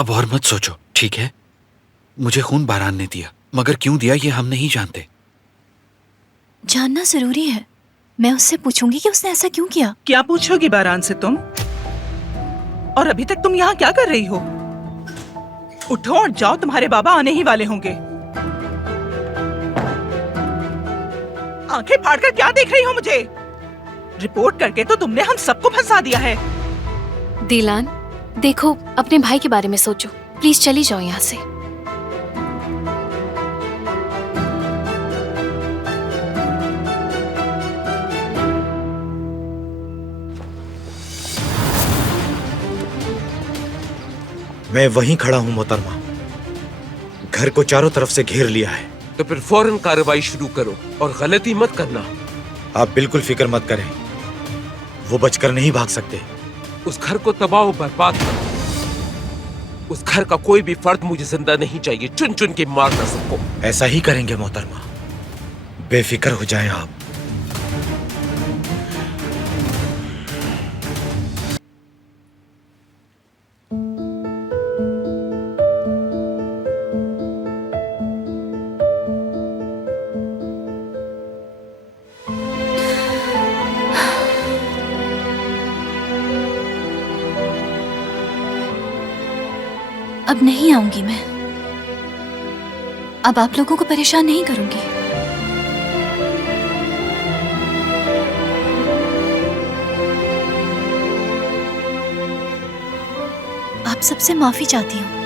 अब और मत सोचो, ठीक है? मुझे खून बारान ने दिया, मगर क्यों दिया ये हम नहीं जानते। जानना जरूरी है। मैं उससे पूछूंगी कि उसने ऐसा क्यों किया। क्या पूछोगी बारान से तुम? और अभी तक तुम यहाँ क्या कर रही हो? उठो और जाओ, तुम्हारे बाबा आने ही वाले होंगे। आंखें फाड़कर क्या देख रही हो मुझे? रिपोर्ट करके तो तुमने हम सबको फंसा दिया है। दिलान, देखो, अपने भाई के बारे में सोचो। प्लीज चली जाओ यहाँ से। मैं वहीं खड़ा हूं मोहतरमा। घर को चारों तरफ से घेर लिया है। तो फिर फौरन कार्रवाई शुरू करो और गलती मत करना। आप बिल्कुल फिक्र मत करें, वो बचकर नहीं भाग सकते। उस घर को तबाह और बर्बाद करो। उस घर का कोई भी फर्द मुझे जिंदा नहीं चाहिए। चुन चुन के मारना सबको। ऐसा ही करेंगे मोहतरमा, बेफिक्र हो जाएं आप। अब नहीं आऊंगी मैं। अब आप लोगों को परेशान नहीं करूंगी। आप सबसे माफी चाहती हूँ।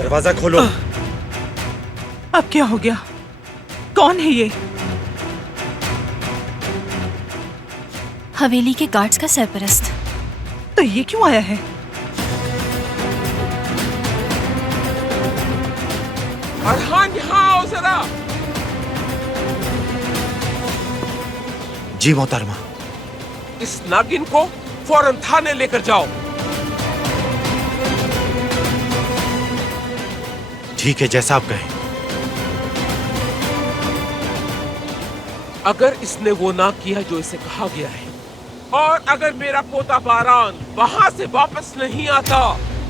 दरवाजा खोलो। अब क्या हो गया? कौन है ये? हवेली के गार्ड्स का सरपरस्त। तो ये क्यों आया है? अरहान, यहाँ आओ जरा। जी मोहतरमा। इस नागिन को फौरन थाने लेकर जाओ। ठीक है, जैसा आप कहें। अगर इसने वो ना किया जो इसे कहा गया है, और अगर मेरा पोता बारान वहाँ से वापस नहीं आता,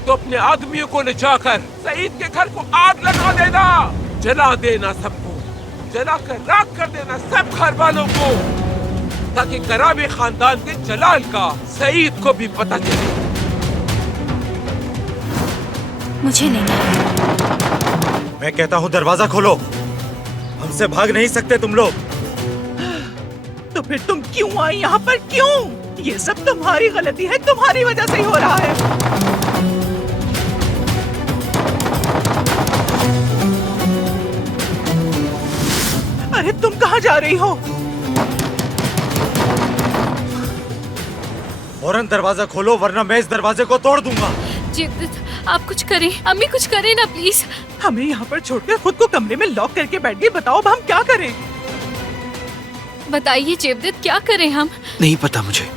तो अपने आदमियों को ले जाकर सईद के घर को आग लगा देना। जला देना सबको, जलाकर राख कर देना सब घर वालों को, ताकि कराबी खानदान के जलाल का सईद को भी पता चले। मुझे नहीं। मैं कहता हूँ दरवाजा खोलो। हमसे भाग नहीं सकते तुम लोग। तो फिर तुम क्यों आई यहाँ पर? क्यों? ये सब तुम्हारी गलती है, तुम्हारी वजह से ही हो रहा है। अरे तुम कहाँ जा रही हो? फौरन दरवाजा खोलो, वरना मैं इस दरवाजे को तोड़ दूंगा। जेवदत, आप कुछ करें, अम्मी कुछ करें ना प्लीज। हमें यहाँ पर छोड़कर खुद को कमरे में लॉक करके बैठ गई। बताओ अब हम क्या करें? बताइए जेवदत, क्या करें हम? नहीं पता मुझे।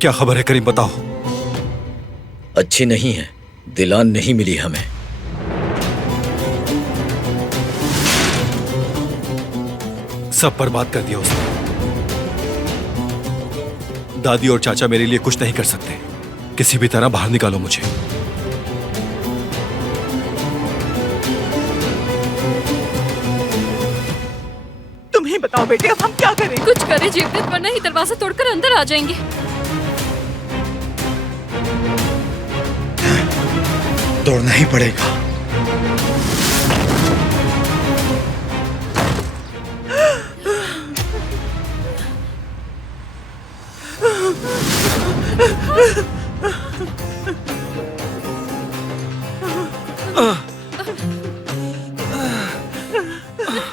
क्या खबर है करीम, बताओ। अच्छी नहीं है। दिलान नहीं मिली हमें। सब बर्बाद कर दिया उसने। दादी और चाचा मेरे लिए कुछ नहीं कर सकते। किसी भी तरह बाहर निकालो मुझे। तुम ही बताओ बेटे, अब हम क्या करें? कुछ करें जेवदत, वरना ही दरवाजा तोड़कर अंदर आ जाएंगे। तोड़ना ही पड़ेगा।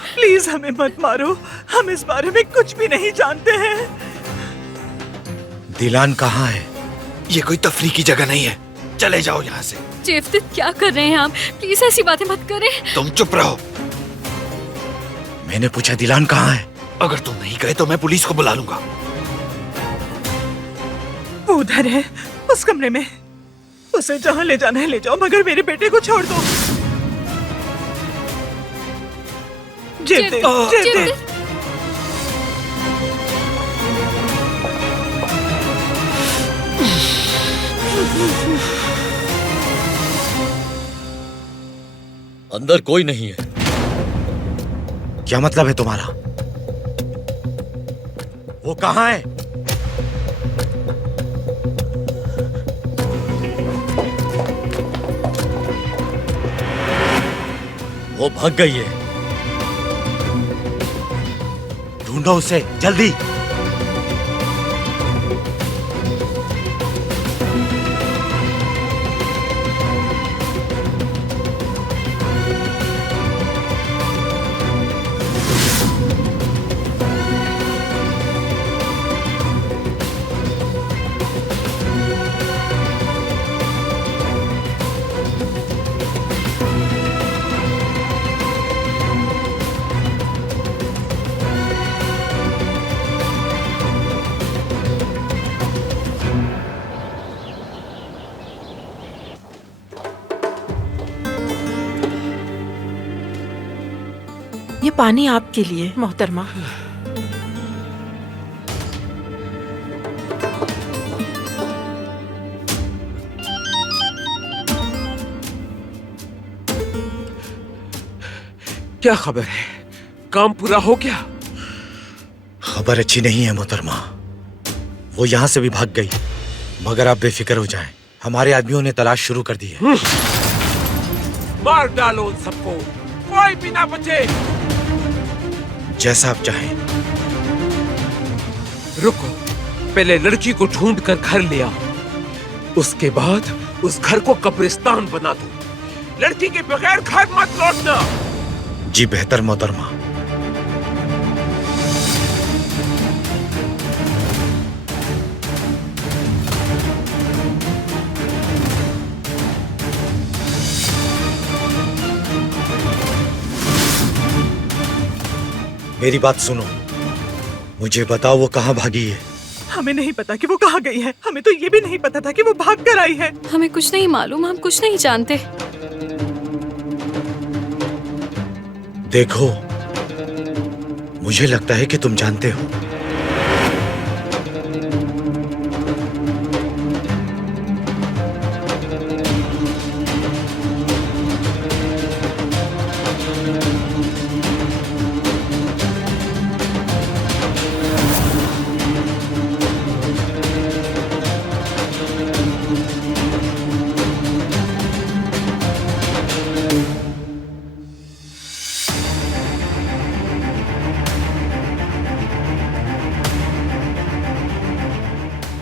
प्लीज हमें मत मारो, हम इस बारे में कुछ भी नहीं जानते हैं। दिलान कहाँ है? ये कोई तफरी की जगह नहीं है, चले जाओ यहाँ से। जेवदत, क्या कर रहे हैं आप? प्लीज ऐसी बातें मत करें। तुम चुप रहो। मैंने पूछा दिलान कहाँ है? अगर तुम नहीं गए तो मैं पुलिस को बुला लूंगा। वो उधर है, उस कमरे में। उसे जहाँ ले जाना है ले जाओ, मगर मेरे बेटे को छोड़ दो। जेवदत, जेवदत। अंदर कोई नहीं है। क्या मतलब है तुम्हारा? वो कहाँ है? वो भाग गई है। ढूंढो उसे जल्दी। ये पानी आपके लिए मोहतरमा। क्या खबर है? काम पूरा हो गया? खबर अच्छी नहीं है मोहतरमा। वो यहाँ से भी भाग गई। मगर आप बेफिक्र हो जाएं, हमारे आदमियों ने तलाश शुरू कर दी है। मार डालो उन सबको, कोई भी ना बचे। जैसा आप चाहें। रुको, पहले लड़की को ढूंढ कर घर ले आओ, उसके बाद उस घर को कब्रिस्तान बना दो। लड़की के बगैर घर मत लौटना। जी बेहतर मोहतरमा। मेरी बात सुनो, मुझे बताओ वो कहाँ भागी है? हमें नहीं पता कि वो कहाँ गई है। हमें तो ये भी नहीं पता था कि वो भाग कर आई है। हमें कुछ नहीं मालूम, हम कुछ नहीं जानते। देखो, मुझे लगता है कि तुम जानते हो।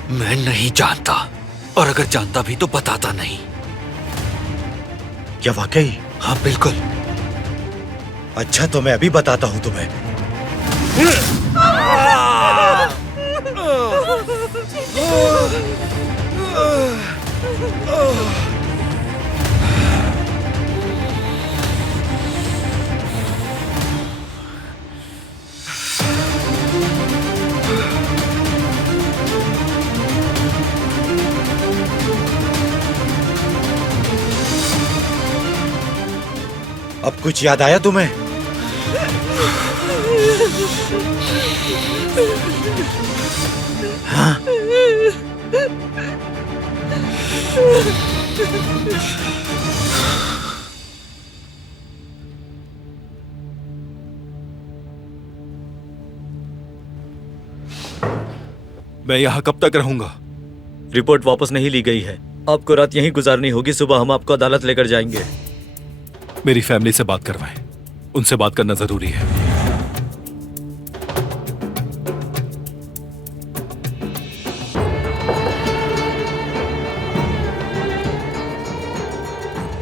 मैं नहीं जानता, और अगर जानता भी तो बताता नहीं। क्या वाकई? हाँ बिल्कुल। अच्छा, तो मैं अभी बताता हूँ तुम्हें। अब कुछ याद आया तुम्हें? हाँ? मैं यहाँ कब तक रहूंगा? रिपोर्ट वापस नहीं ली गई है। आपको रात यहीं गुजारनी होगी, सुबह हम आपको अदालत लेकर जाएंगे। मेरी फैमिली से बात करवाएं, उनसे बात करना जरूरी है।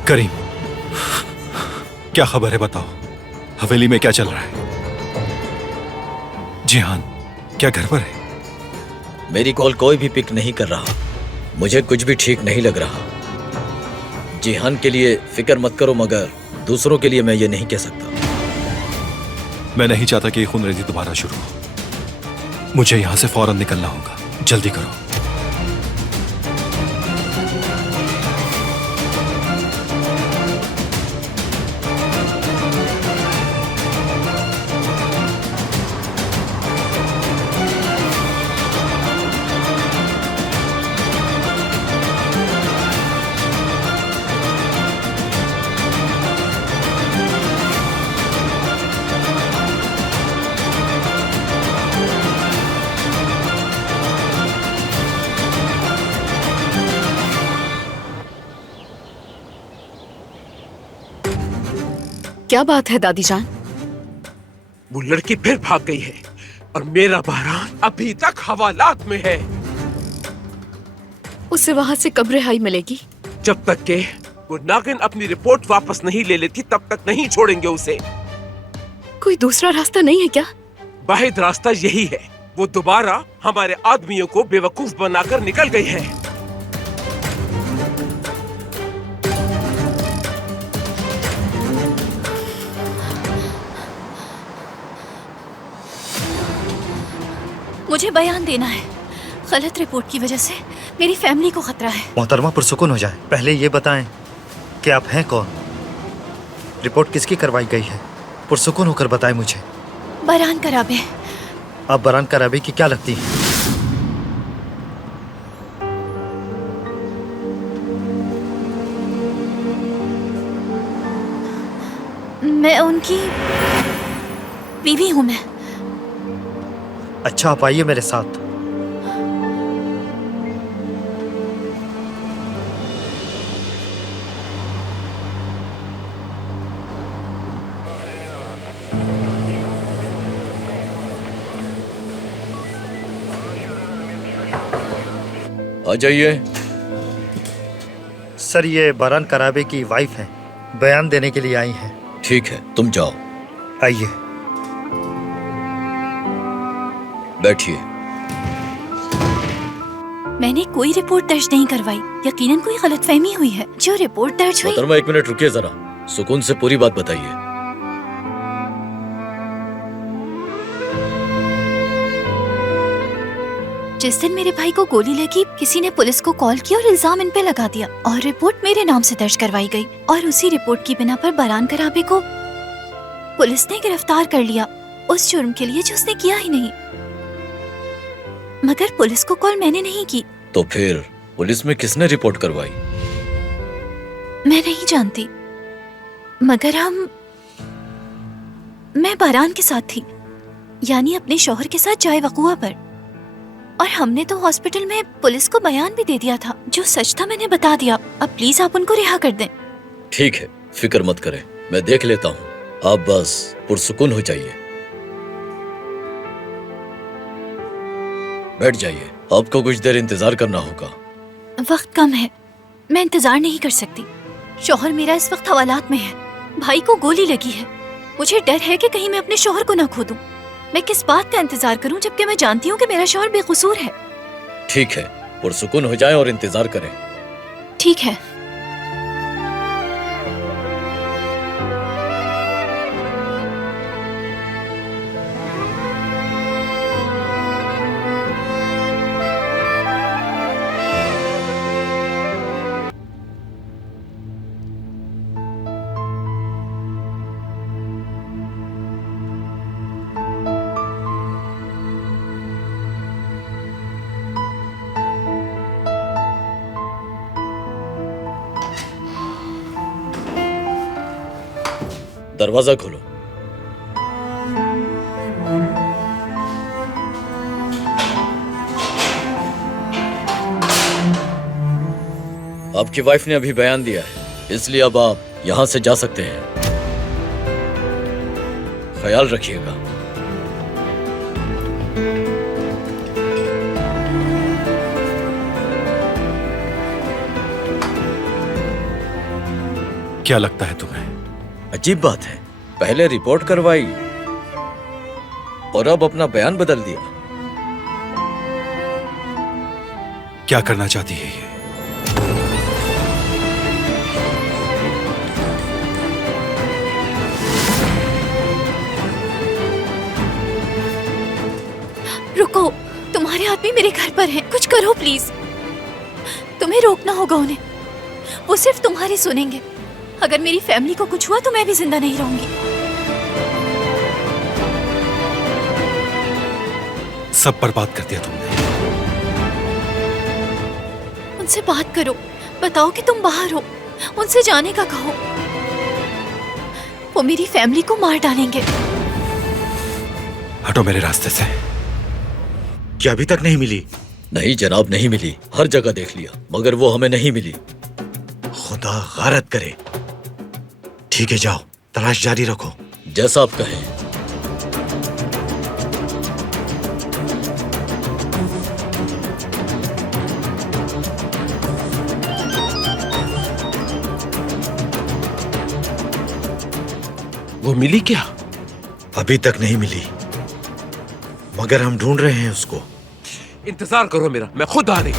करीम, क्या खबर है बताओ, हवेली में क्या चल रहा है? जिहान क्या घर पर है? मेरी कॉल कोई भी पिक नहीं कर रहा, मुझे कुछ भी ठीक नहीं लग रहा। जिहान के लिए फिक्र मत करो, मगर दूसरों के लिए मैं ये नहीं कह सकता। मैं नहीं चाहता कि ये खूनरेजी दोबारा शुरू हो। मुझे यहां से फौरन निकलना होगा, जल्दी करो। क्या बात है दादी जान? वो लड़की फिर भाग गई है और मेरा बारान अभी तक हवालात में है। उसे वहां से कब रिहाई मिलेगी? जब तक के वो नागिन अपनी रिपोर्ट वापस नहीं ले लेती तब तक नहीं छोड़ेंगे उसे। कोई दूसरा रास्ता नहीं है क्या? वाहिद रास्ता यही है। वो दोबारा हमारे आदमियों को बेवकूफ बनाकर निकल गई है। मुझे बयान देना है। गलत रिपोर्ट की वजह से मेरी फैमिली को खतरा है। मोहतरमा पुरसुकून हो जाए, पहले ये बताएं कि आप हैं कौन, रिपोर्ट किसकी करवाई गई है? पुरसुकून होकर बताएं मुझे। बरान कराबे। आप बरान कराबे की क्या लगती हैं? मैं उनकी बीवी हूँ। मैं अच्छा, आप आइए मेरे साथ। आ जाइए। सर, ये बरान कराबे की वाइफ है, बयान देने के लिए आई हैं। ठीक है, तुम जाओ। आइए। बैठिए। मैंने कोई रिपोर्ट दर्ज नहीं करवाई। यकीनन कोई गलतफहमी हुई है। जो रिपोर्ट दर्ज हुई। मोहतरमा, एक मिनट रुकिए जरा, सुकून से पूरी बात बताइए। जिस दिन मेरे भाई को गोली लगी, किसी ने पुलिस को कॉल किया और इल्जाम इन पे लगा दिया और रिपोर्ट मेरे नाम से दर्ज करवाई गई और उसी रिपोर्ट की बिना पर बरान कराबे को पुलिस ने गिरफ्तार कर लिया उस जुर्म के लिए जो उसने किया ही नहीं। मगर पुलिस को कॉल मैंने नहीं की। तो फिर पुलिस में किसने रिपोर्ट करवाई? मैं नहीं जानती, मगर मैं बारान के साथ थी, यानी अपने शौहर के साथ जाए वकुआ पर, और हमने तो हॉस्पिटल में पुलिस को बयान भी दे दिया था। जो सच था मैंने बता दिया। अब प्लीज आप उनको रिहा कर दें। ठीक है, फिक्र मत करें, मैं देख लेता हूँ। आप बस पुरसुकून हो जाइए। बैठ जाइए, आपको कुछ देर इंतजार करना होगा। वक्त कम है, मैं इंतजार नहीं कर सकती। शौहर मेरा इस वक्त हवालात में है, भाई को गोली लगी है। मुझे डर है कि कहीं मैं अपने शौहर को ना खो दूं। मैं किस बात का इंतजार करूं जबकि मैं जानती हूं कि मेरा शौहर बेकसूर है। ठीक है, पुरसुकून हो जाएं और इंतजार करें। ठीक है। दरवाजा खोलो। आपकी वाइफ ने अभी बयान दिया है, इसलिए अब आप यहाँ से जा सकते हैं। ख्याल रखिएगा। क्या लगता है तुम्हें? अजीब बात है, पहले रिपोर्ट करवाई और अब अपना बयान बदल दिया। क्या करना चाहती है ये? रुको, तुम्हारे आदमी मेरे घर पर हैं, कुछ करो प्लीज। तुम्हें रोकना होगा उन्हें, वो सिर्फ तुम्हारी सुनेंगे। अगर मेरी फैमिली को कुछ हुआ तो मैं भी जिंदा नहीं रहूंगी। सब बर्बाद कर दिया तुमने। उनसे बात करो, बताओ कि तुम बाहर हो, उनसे जाने का कहो। वो मेरी फैमिली को मार डालेंगे। हटो मेरे रास्ते से। क्या अभी तक नहीं मिली? नहीं जनाब, नहीं मिली। हर जगह देख लिया मगर वो हमें नहीं मिली। खुदा गारत करे। ठीक है, जाओ, तलाश जारी रखो। जैसा आप कहें। वो मिली क्या? अभी तक नहीं मिली, मगर हम ढूंढ रहे हैं उसको। इंतजार करो मेरा, मैं खुद आ रही।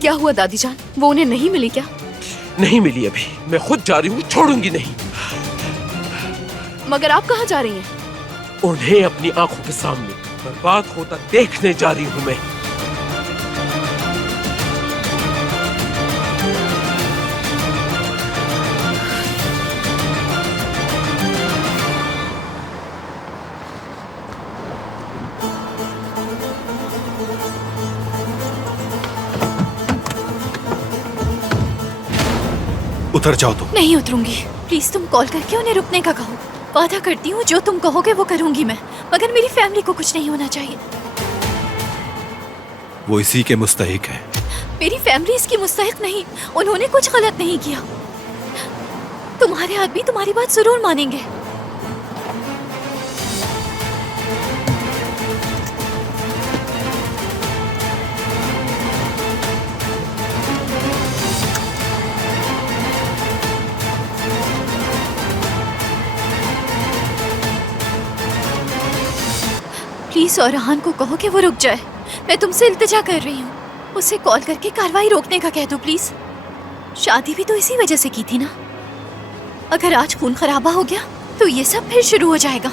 क्या हुआ दादी जान, वो उन्हें नहीं मिली क्या? नहीं मिली अभी, मैं खुद जा रही हूँ, छोड़ूंगी नहीं। मगर आप कहाँ जा रही हैं? उन्हें अपनी आंखों के सामने बर्बाद होता देखने जा रही हूँ मैं। उतर जाओ तुम। नहीं उतरूंगी, प्लीज तुम कॉल करके उन्हें रुकने का कहो। वादा करती हूँ जो तुम कहोगे वो करूंगी मैं, मगर मेरी फैमिली को कुछ नहीं होना चाहिए। वो इसी के मुस्तहिक है। मेरी फैमिली इसकी मुस्तहिक नहीं, उन्होंने कुछ गलत नहीं किया। तुम्हारे आदमी तुम्हारी बात जरूर मानेंगे। प्लीज और रहान को कहो कि वो रुक जाए। मैं तुमसे इल्तिजा कर रही हूँ, उसे कॉल करके कार्रवाई रोकने का कह दो प्लीज। शादी भी तो इसी वजह से की थी ना। अगर आज खून खराबा हो गया तो ये सब फिर शुरू हो जाएगा।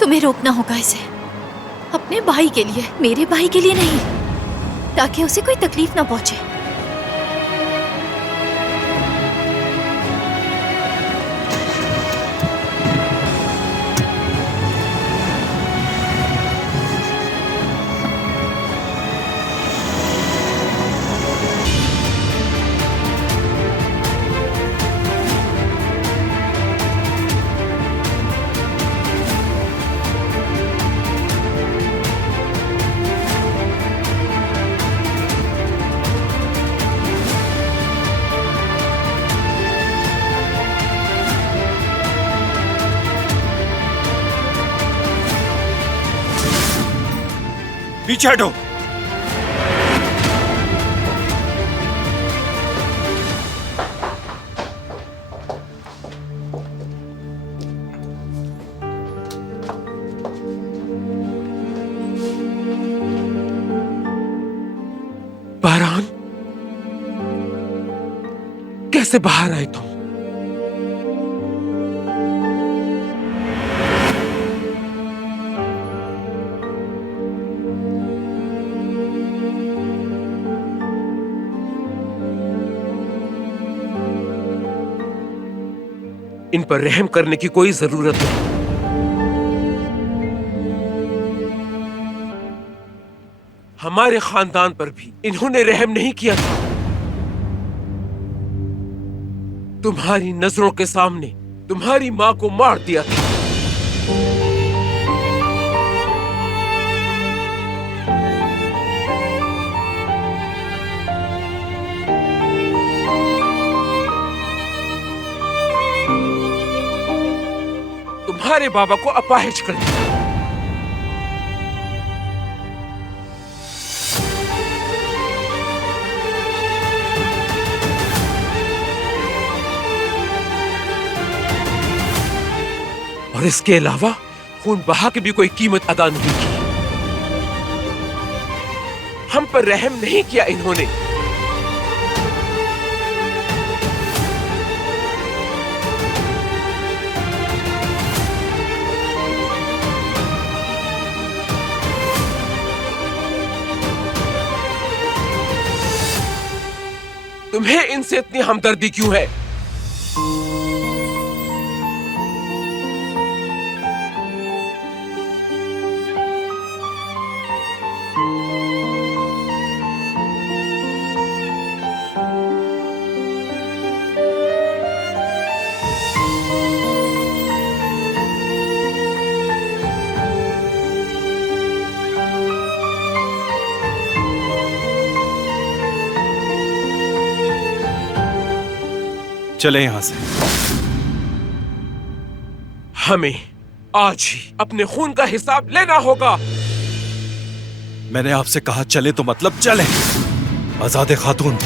तुम्हें रोकना होगा इसे, अपने भाई के लिए, मेरे भाई के लिए नहीं, ताकि उसे कोई तकलीफ ना पहुंचे। पीछे हटो। बारान, कैसे बाहर आए तुम? इन पर रहम करने की कोई जरूरत नहीं। हमारे खानदान पर भी इन्होंने रहम नहीं किया था। तुम्हारी नजरों के सामने तुम्हारी मां को मार दिया था। तुम्हारे बाबा को अपाहिज कर दिया। और इसके अलावा खून बहा के भी कोई कीमत अदा नहीं की। हम पर रहम नहीं किया इन्होंने। तुम्हें इनसे इतनी हमदर्दी क्यों है? चले यहां से। हमें आज ही अपने खून का हिसाब लेना होगा। मैंने आपसे कहा चले तो मतलब चले। आजाद खातून,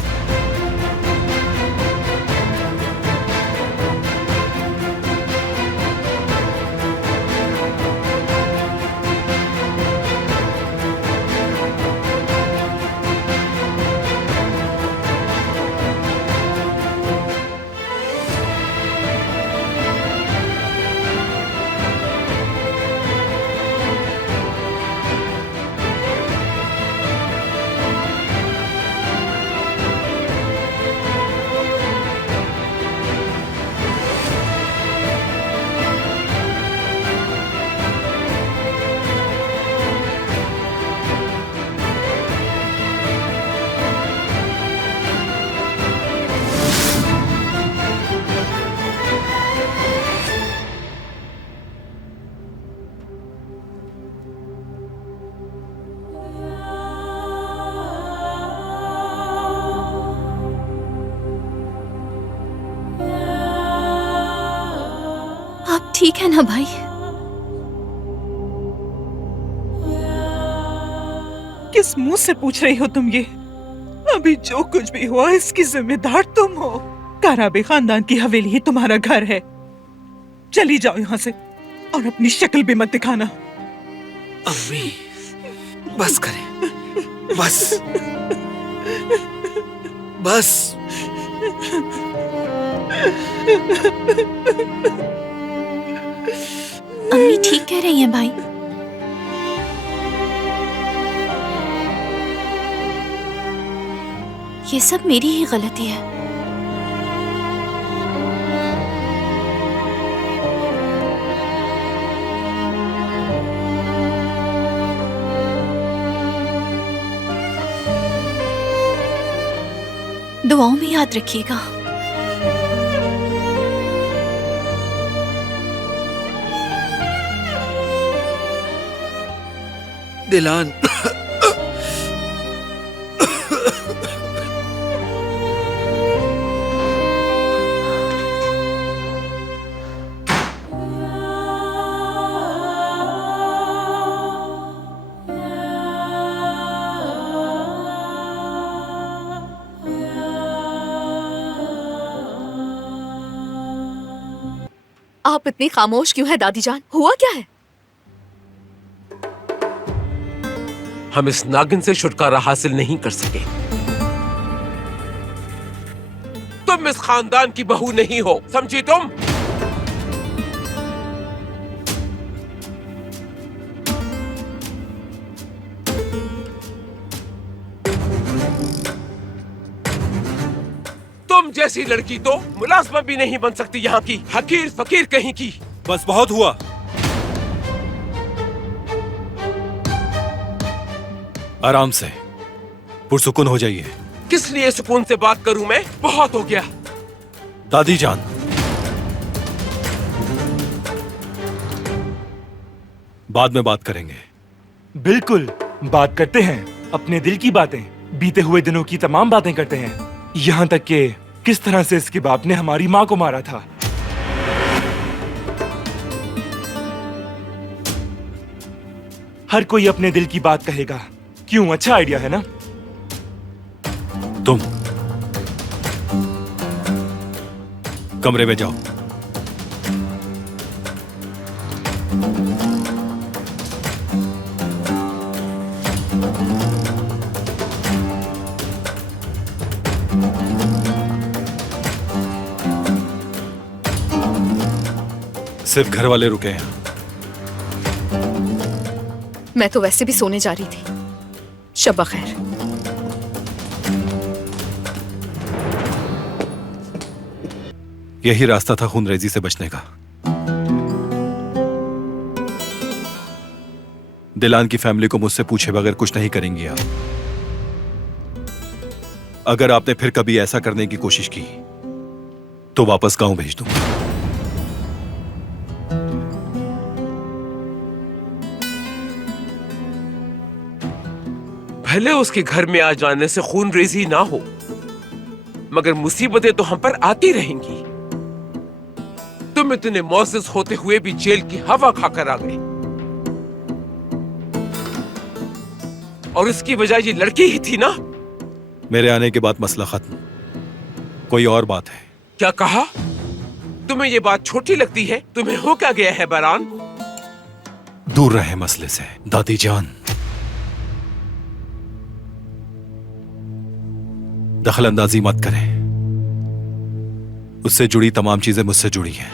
आप ठीक है ना भाई? किस मुंह से पूछ रही हो तुम ये? अभी जो कुछ भी हुआ इसकी जिम्मेदार तुम हो। काराबे खानदान की हवेली ही तुम्हारा घर है। चली जाओ यहाँ से और अपनी शक्ल भी मत दिखाना। अम्मी, बस करें, बस बस। अम्मी ठीक कह रही हैं भाई। ये सब मेरी ही गलती है। दुआओं में याद रखिएगा। दिलान, आप इतनी खामोश क्यों है दादी जान? हुआ क्या है? हम इस नागिन से छुटकारा हासिल नहीं कर सके। तुम इस खानदान की बहू नहीं हो, समझी तुम? तुम जैसी लड़की तो मुलाजमा भी नहीं बन सकती यहाँ की, हकीर फकीर कहीं की। बस बहुत हुआ। आराम से, पुरसुकून हो जाइए। किस लिए सुकून से बात करूं मैं? बहुत हो गया। दादी जान, बाद में बात करेंगे। बिल्कुल, बात करते हैं। अपने दिल की बातें, बीते हुए दिनों की तमाम बातें करते हैं। यहाँ तक कि किस तरह से इसके बाप ने हमारी माँ को मारा था। हर कोई अपने दिल की बात कहेगा। क्यों, अच्छा आइडिया है ना? तुम कमरे में जाओ। सिर्फ घर वाले रुके हैं। मैं तो वैसे भी सोने जा रही थी। शब खैर। यही रास्ता था खूनरेजी से बचने का। दिलान की फैमिली को मुझसे पूछे बगैर कुछ नहीं करेंगी आप। अगर आपने फिर कभी ऐसा करने की कोशिश की तो वापस गांव भेज दूंगा। भले उसके घर में आ जाने से खूनरेजी ना हो, मगर मुसीबतें तो हम पर आती रहेंगी। तुम इतने मौसस होते हुए भी जेल की हवा खाकर आ गए, और इसकी वजह ये लड़की ही थी ना? मेरे आने के बाद मसला खत्म। कोई और बात है? क्या कहा? तुम्हें ये बात छोटी लगती है? तुम्हें हो क्या गया है बरान? दूर रहे मसले से दादी जान। दखल अंदाजी मत करें। उससे जुड़ी तमाम चीजें मुझसे जुड़ी हैं।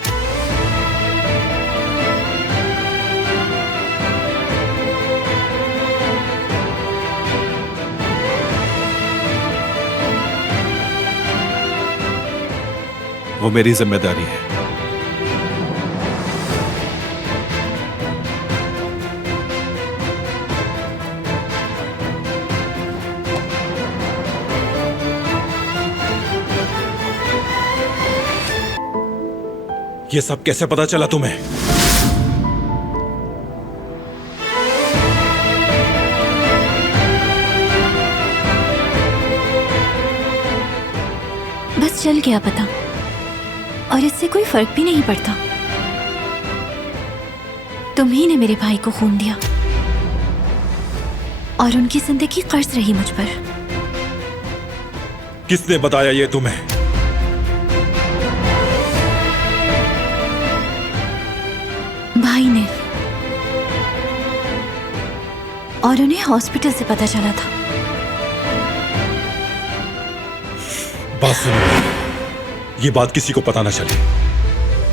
वो मेरी जिम्मेदारी है। ये सब कैसे पता चला तुम्हें? बस चल गया पता, और इससे कोई फर्क भी नहीं पड़ता। तुम ही ने मेरे भाई को खून दिया और उनकी जिंदगी कर्ज रही मुझ पर। किसने बताया ये तुम्हें? भाई ने, और उन्हें हॉस्पिटल से पता चला था। बात सुनो, ये बात किसी को पता ना चले,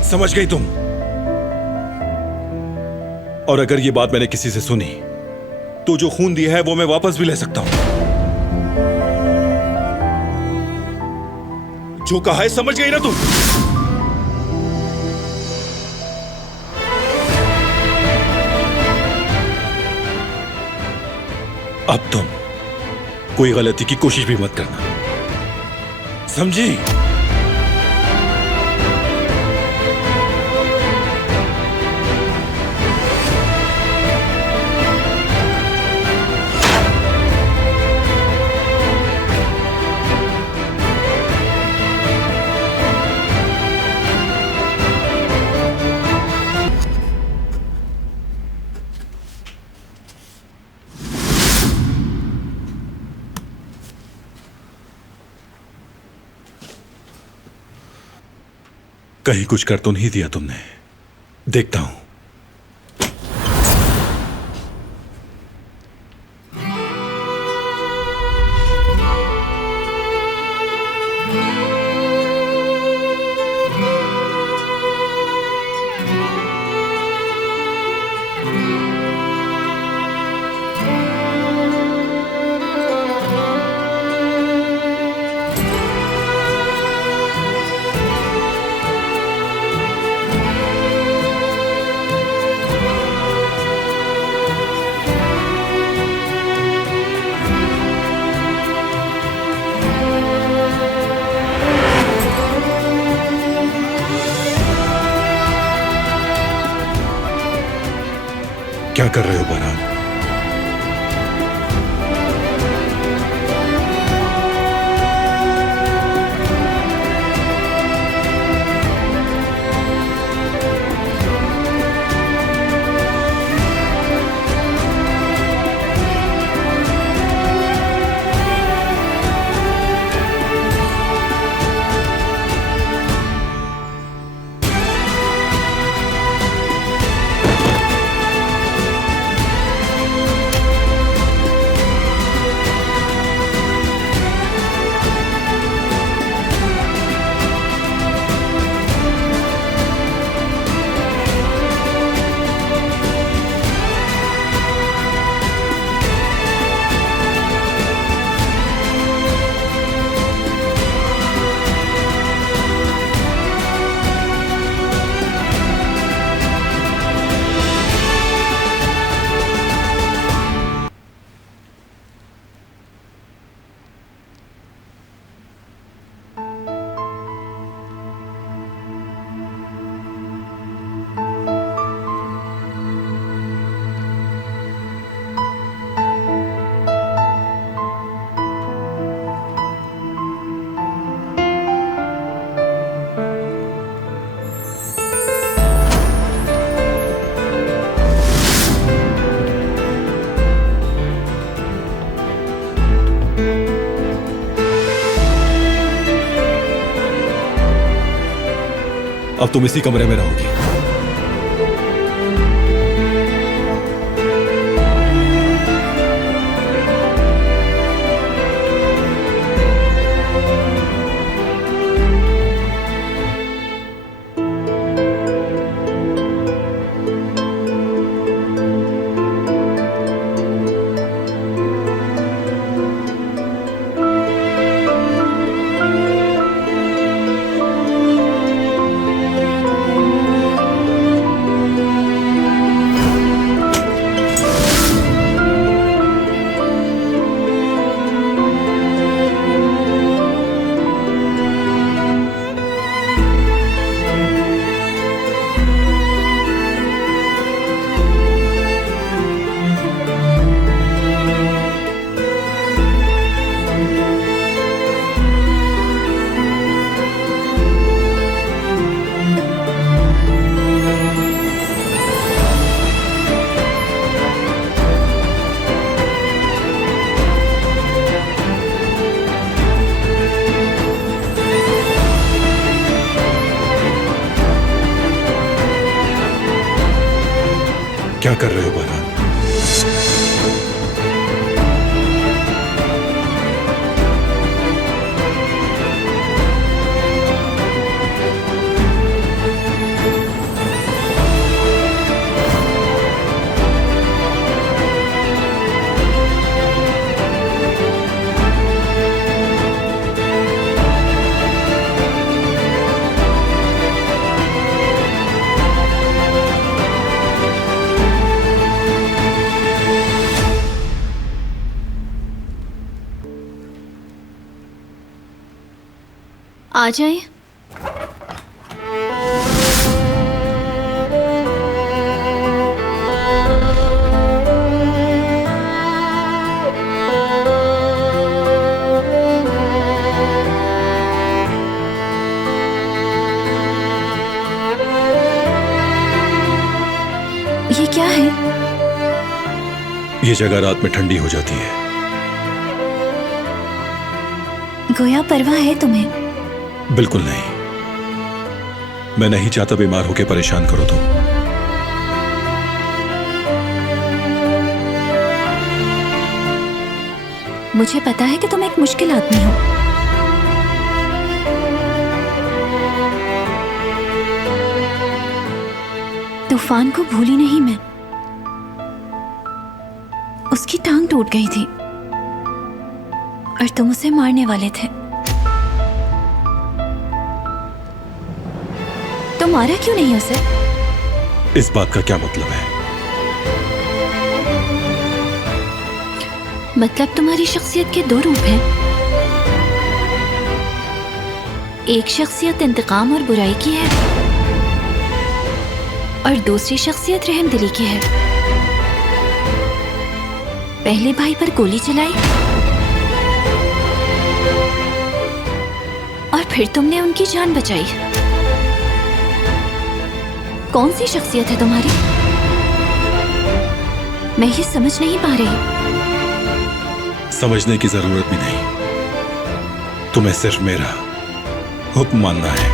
समझ गई तुम? और अगर ये बात मैंने किसी से सुनी तो जो खून दिया है वो मैं वापस भी ले सकता हूं। जो कहा है समझ गई ना तुम? अब तुम कोई गलती की कोशिश भी मत करना, समझी? कहीं कुछ कर तो नहीं दिया तुमने? देखता हूं। क्या कर रहे हो बरहान? अब तुम इसी कमरे में रहोगी। क्या कर रहे हो बारान? आ जाए। ये क्या है? ये जगह रात में ठंडी हो जाती है। गोया परवाह है तुम्हें? बिल्कुल नहीं। मैं नहीं चाहता बीमार होकर परेशान करो तुम। मुझे पता है कि तुम एक मुश्किल आदमी हो। तूफान को भूली नहीं मैं। उसकी टांग टूट गई थी और तुम उसे मारने वाले थे। तो मारा क्यों नहीं उसे? इस बात का क्या मतलब है? मतलब तुम्हारी शख्सियत के दो रूप हैं। एक शख्सियत इंतकाम और बुराई की है और दूसरी शख्सियत रहमदिली की है। पहले भाई पर गोली चलाई और फिर तुमने उनकी जान बचाई। कौन सी शख्सियत है तुम्हारी? मैं ये समझ नहीं पा रही। समझने की जरूरत भी नहीं। तुम्हें सिर्फ मेरा हुक्म मानना है।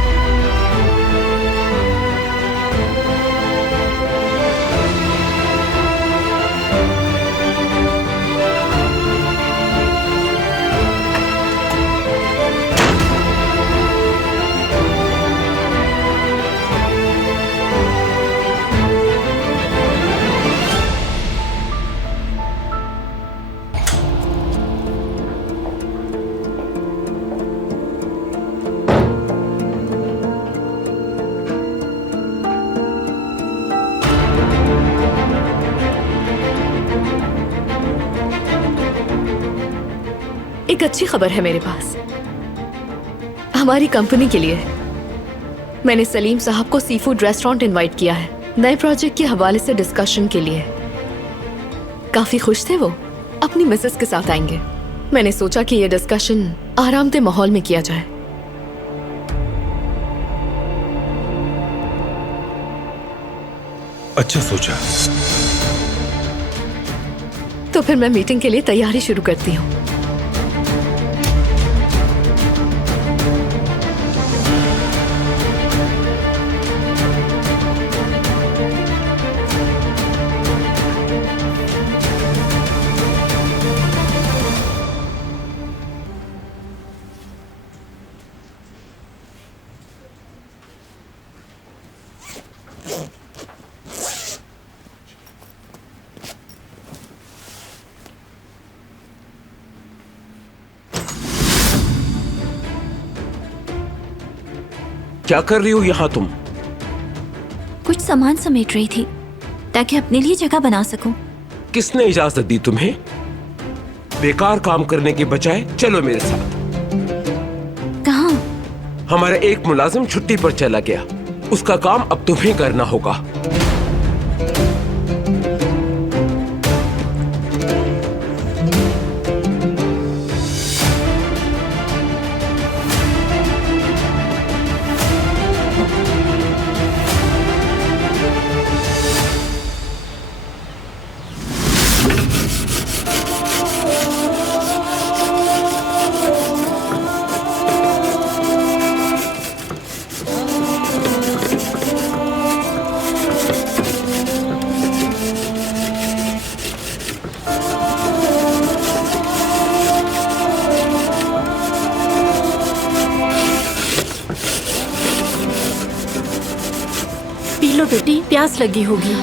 एक अच्छी खबर है मेरे पास, हमारी कंपनी के लिए। मैंने सलीम साहब को सी फूड रेस्टोरेंट इनवाइट किया है, नए प्रोजेक्ट के हवाले से डिस्कशन के लिए। काफी खुश थे वो, अपनी मिसेस के साथ आएंगे। मैंने सोचा कि ये डिस्कशन आरामदे माहौल में किया जाए। अच्छा सोचा। तो फिर मैं मीटिंग के लिए तैयारी शुरू करती हूँ। क्या कर रही हो यहाँ तुम? कुछ सामान समेट रही थी ताकि अपने लिए जगह बना सकूं। किसने इजाजत दी तुम्हें? बेकार काम करने के बजाय चलो मेरे साथ। कहाँ? हमारा एक मुलाजिम छुट्टी पर चला गया, उसका काम अब तुम्हें करना होगा। पी लो बेटी, प्यास लगी होगी।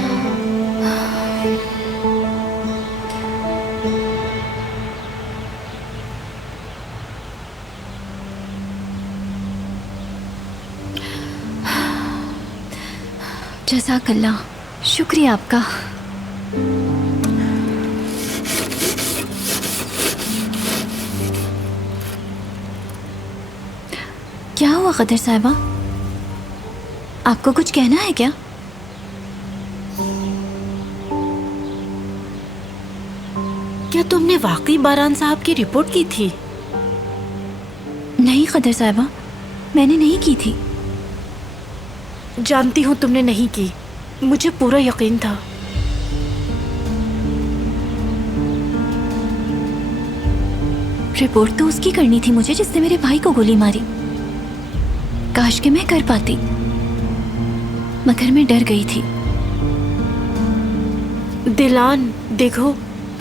जज़ाकल्लाह, शुक्रिया आपका। क्या हुआ कदर साहिबा, आपको कुछ कहना है क्या? क्या तुमने वाकई बारान साहब की रिपोर्ट की थी? नहीं कदर साहिबा, मैंने नहीं की थी। जानती हूँ तुमने नहीं की, मुझे पूरा यकीन था। रिपोर्ट तो उसकी करनी थी मुझे जिसने मेरे भाई को गोली मारी। काश कि मैं कर पाती, मगर मैं डर गई थी। दिलान, देखो,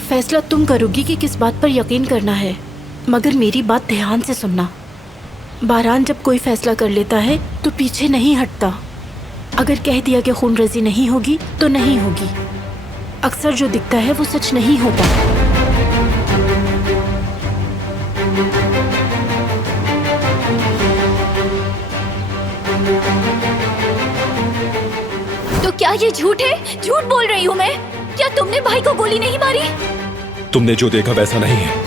फैसला तुम करोगी कि किस बात पर यकीन करना है, मगर मेरी बात ध्यान से सुनना। बारान जब कोई फैसला कर लेता है तो पीछे नहीं हटता। अगर कह दिया कि खूनरेज़ी नहीं होगी तो नहीं होगी। अक्सर जो दिखता है वो सच नहीं होता। तो क्या ये झूठ है? झूठ बोल रही हूँ मैं। क्या तुमने भाई को गोली नहीं मारी? तुमने जो देखा वैसा नहीं है।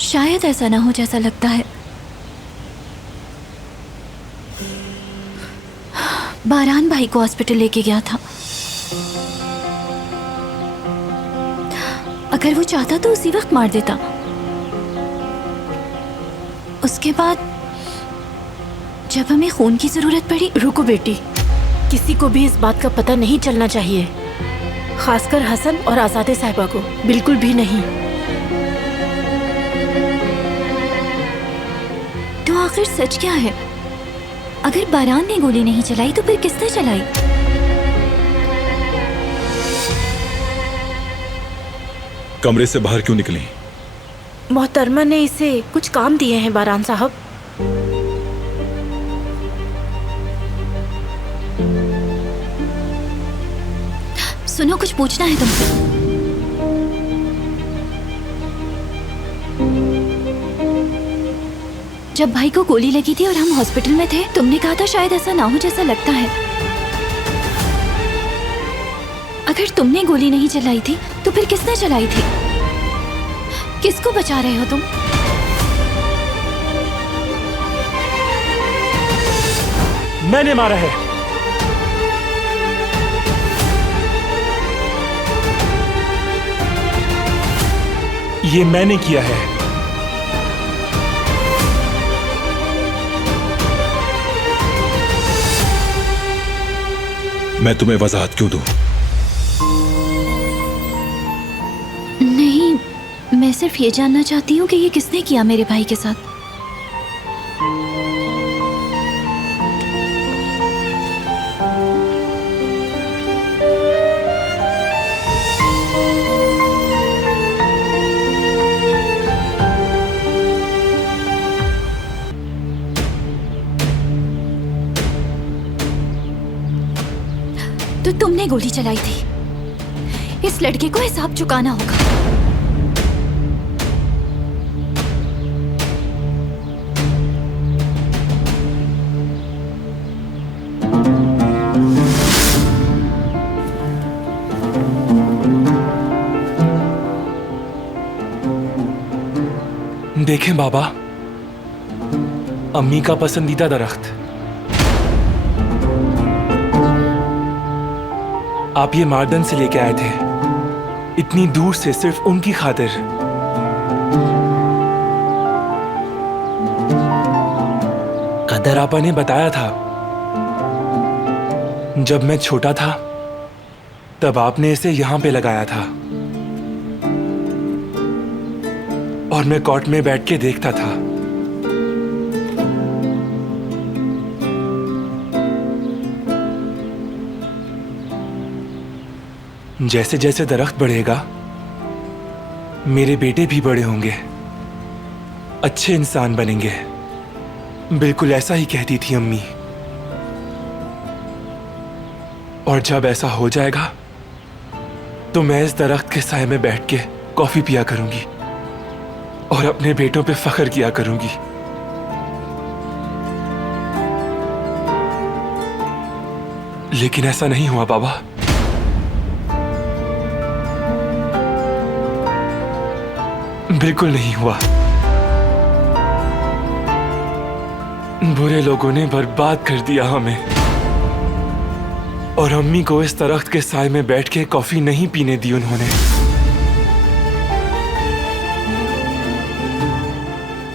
शायद ऐसा ना हो जैसा लगता है। बारान भाई को हॉस्पिटल लेके गया था। अगर वो चाहता तो उसी वक्त मार देता। उसके बाद जब हमें खून की जरूरत पड़ी। रुको बेटी, किसी को भी इस बात का पता नहीं चलना चाहिए, खासकर हसन और आज़ादे साहिबा को बिल्कुल भी नहीं। तो आखिर सच क्या है? अगर बारान ने गोली नहीं चलाई तो फिर किसने चलाई? कमरे से बाहर क्यों निकली? मोहतरमा ने इसे कुछ काम दिए हैं बारान साहब। सुनो, कुछ पूछना है तुमसे। जब भाई को गोली लगी थी और हम हॉस्पिटल में थे, तुमने कहा था शायद ऐसा ना हो जैसा लगता है। अगर तुमने गोली नहीं चलाई थी तो फिर किसने चलाई थी? किसको बचा रहे हो तुम? मैंने मारा है। ये मैंने किया है। मैं तुम्हें वजाहत क्यों दूं? नहीं, मैं सिर्फ ये जानना चाहती हूँ कि ये किसने किया मेरे भाई के साथ। तो तुमने गोली चलाई थी। इस लड़के को हिसाब चुकाना होगा। देखें बाबा, अम्मी का पसंदीदा दरख्त। आप ये मार्दन से लेके आए थे, इतनी दूर से सिर्फ उनकी खातिर। कदर आपा ने बताया था, जब मैं छोटा था तब आपने इसे यहां पे लगाया था और मैं कोर्ट में बैठ के देखता था। जैसे जैसे दरख्त बढ़ेगा मेरे बेटे भी बड़े होंगे, अच्छे इंसान बनेंगे। बिल्कुल ऐसा ही कहती थी अम्मी। और जब ऐसा हो जाएगा तो मैं इस दरख्त के साए में बैठ के कॉफी पिया करूंगी और अपने बेटों पे फख्र किया करूंगी। लेकिन ऐसा नहीं हुआ बाबा। बिल्कुल नहीं हुआ। बुरे लोगों ने बर्बाद कर दिया हमें, और अम्मी को इस दरख्त के साए में बैठ के कॉफी नहीं पीने दी उन्होंने।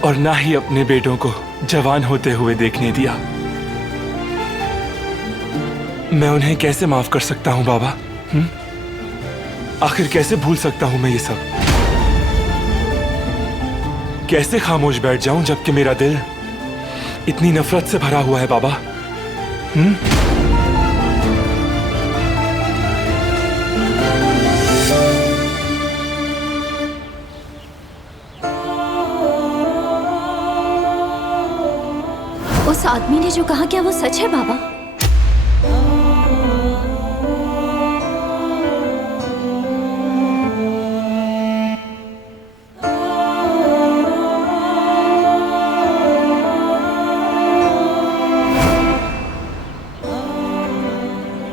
और ना ही अपने बेटों को जवान होते हुए देखने दिया। मैं उन्हें कैसे माफ कर सकता हूं बाबा? आखिर कैसे भूल सकता हूं मैं ये सब? कैसे खामोश बैठ जाऊं जबकि मेरा दिल इतनी नफरत से भरा हुआ है बाबा? उस आदमी ने जो कहा, क्या वो सच है बाबा?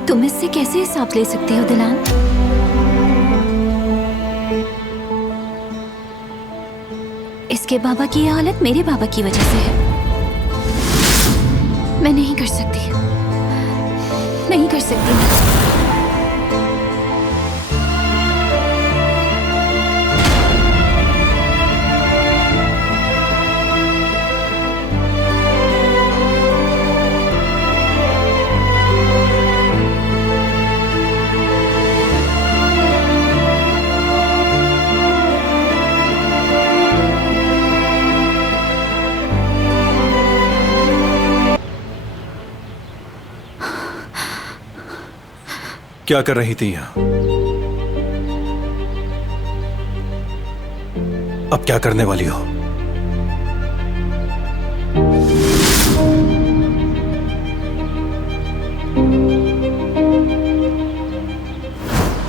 तुम इससे कैसे हिसाब ले सकते हो दिलान? इसके बाबा की ये हालत मेरे बाबा की वजह से है। मैं नहीं कर सकती, नहीं कर सकती मैं। क्या कर रही थी यहां? अब क्या करने वाली हो?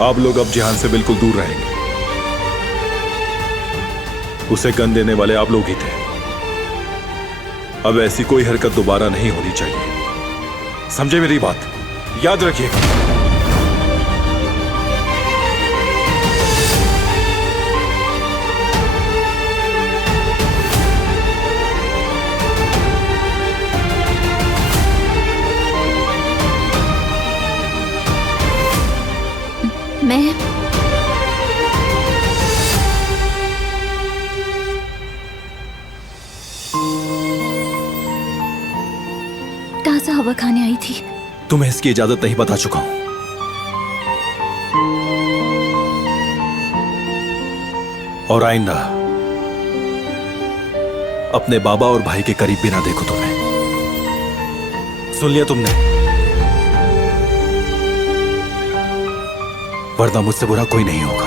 आप लोग अब जिहान से बिल्कुल दूर रहेंगे। उसे गन देने वाले आप लोग ही थे। अब ऐसी कोई हरकत दोबारा नहीं होनी चाहिए, समझे मेरी बात? याद रखिएगा। मैं ताजा हवा खाने आई थी। तुम्हें इसकी इजाजत नहीं बता चुका हूं? और आइंदा अपने बाबा और भाई के करीब भी ना देखो तुम्हें। सुन लिया तुमने? वरना मुझसे बुरा कोई नहीं होगा।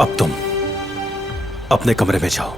अब तुम अपने कमरे में जाओ।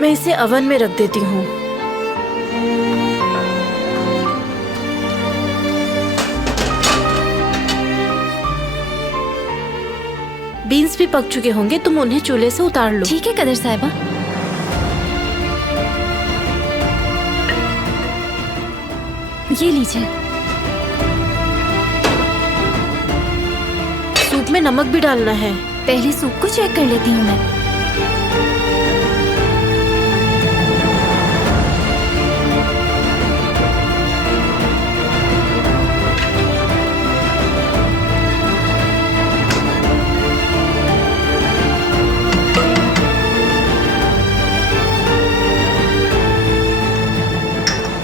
मैं इसे अवन में रख देती हूँ। बीन्स भी पक चुके होंगे, तुम उन्हें चूल्हे से उतार लो। ठीक है कदर साहिबा। ये लीजिए। सूप में नमक भी डालना है। पहले सूप को चेक कर लेती हूँ मैं।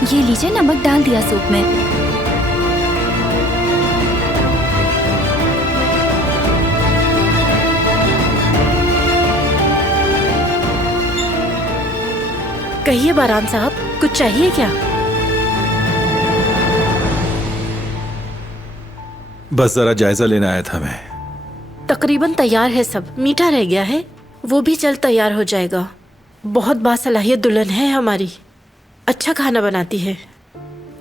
ये लीजिए, नमक डाल दिया सूप में। कहिए बारान साहब, कुछ चाहिए क्या? बस जरा जायजा लेने आया था मैं। तकरीबन तैयार है सब, मीठा रह गया है, वो भी जल्द तैयार हो जाएगा। बहुत बासलाहियत दुल्हन है हमारी, अच्छा खाना बनाती है।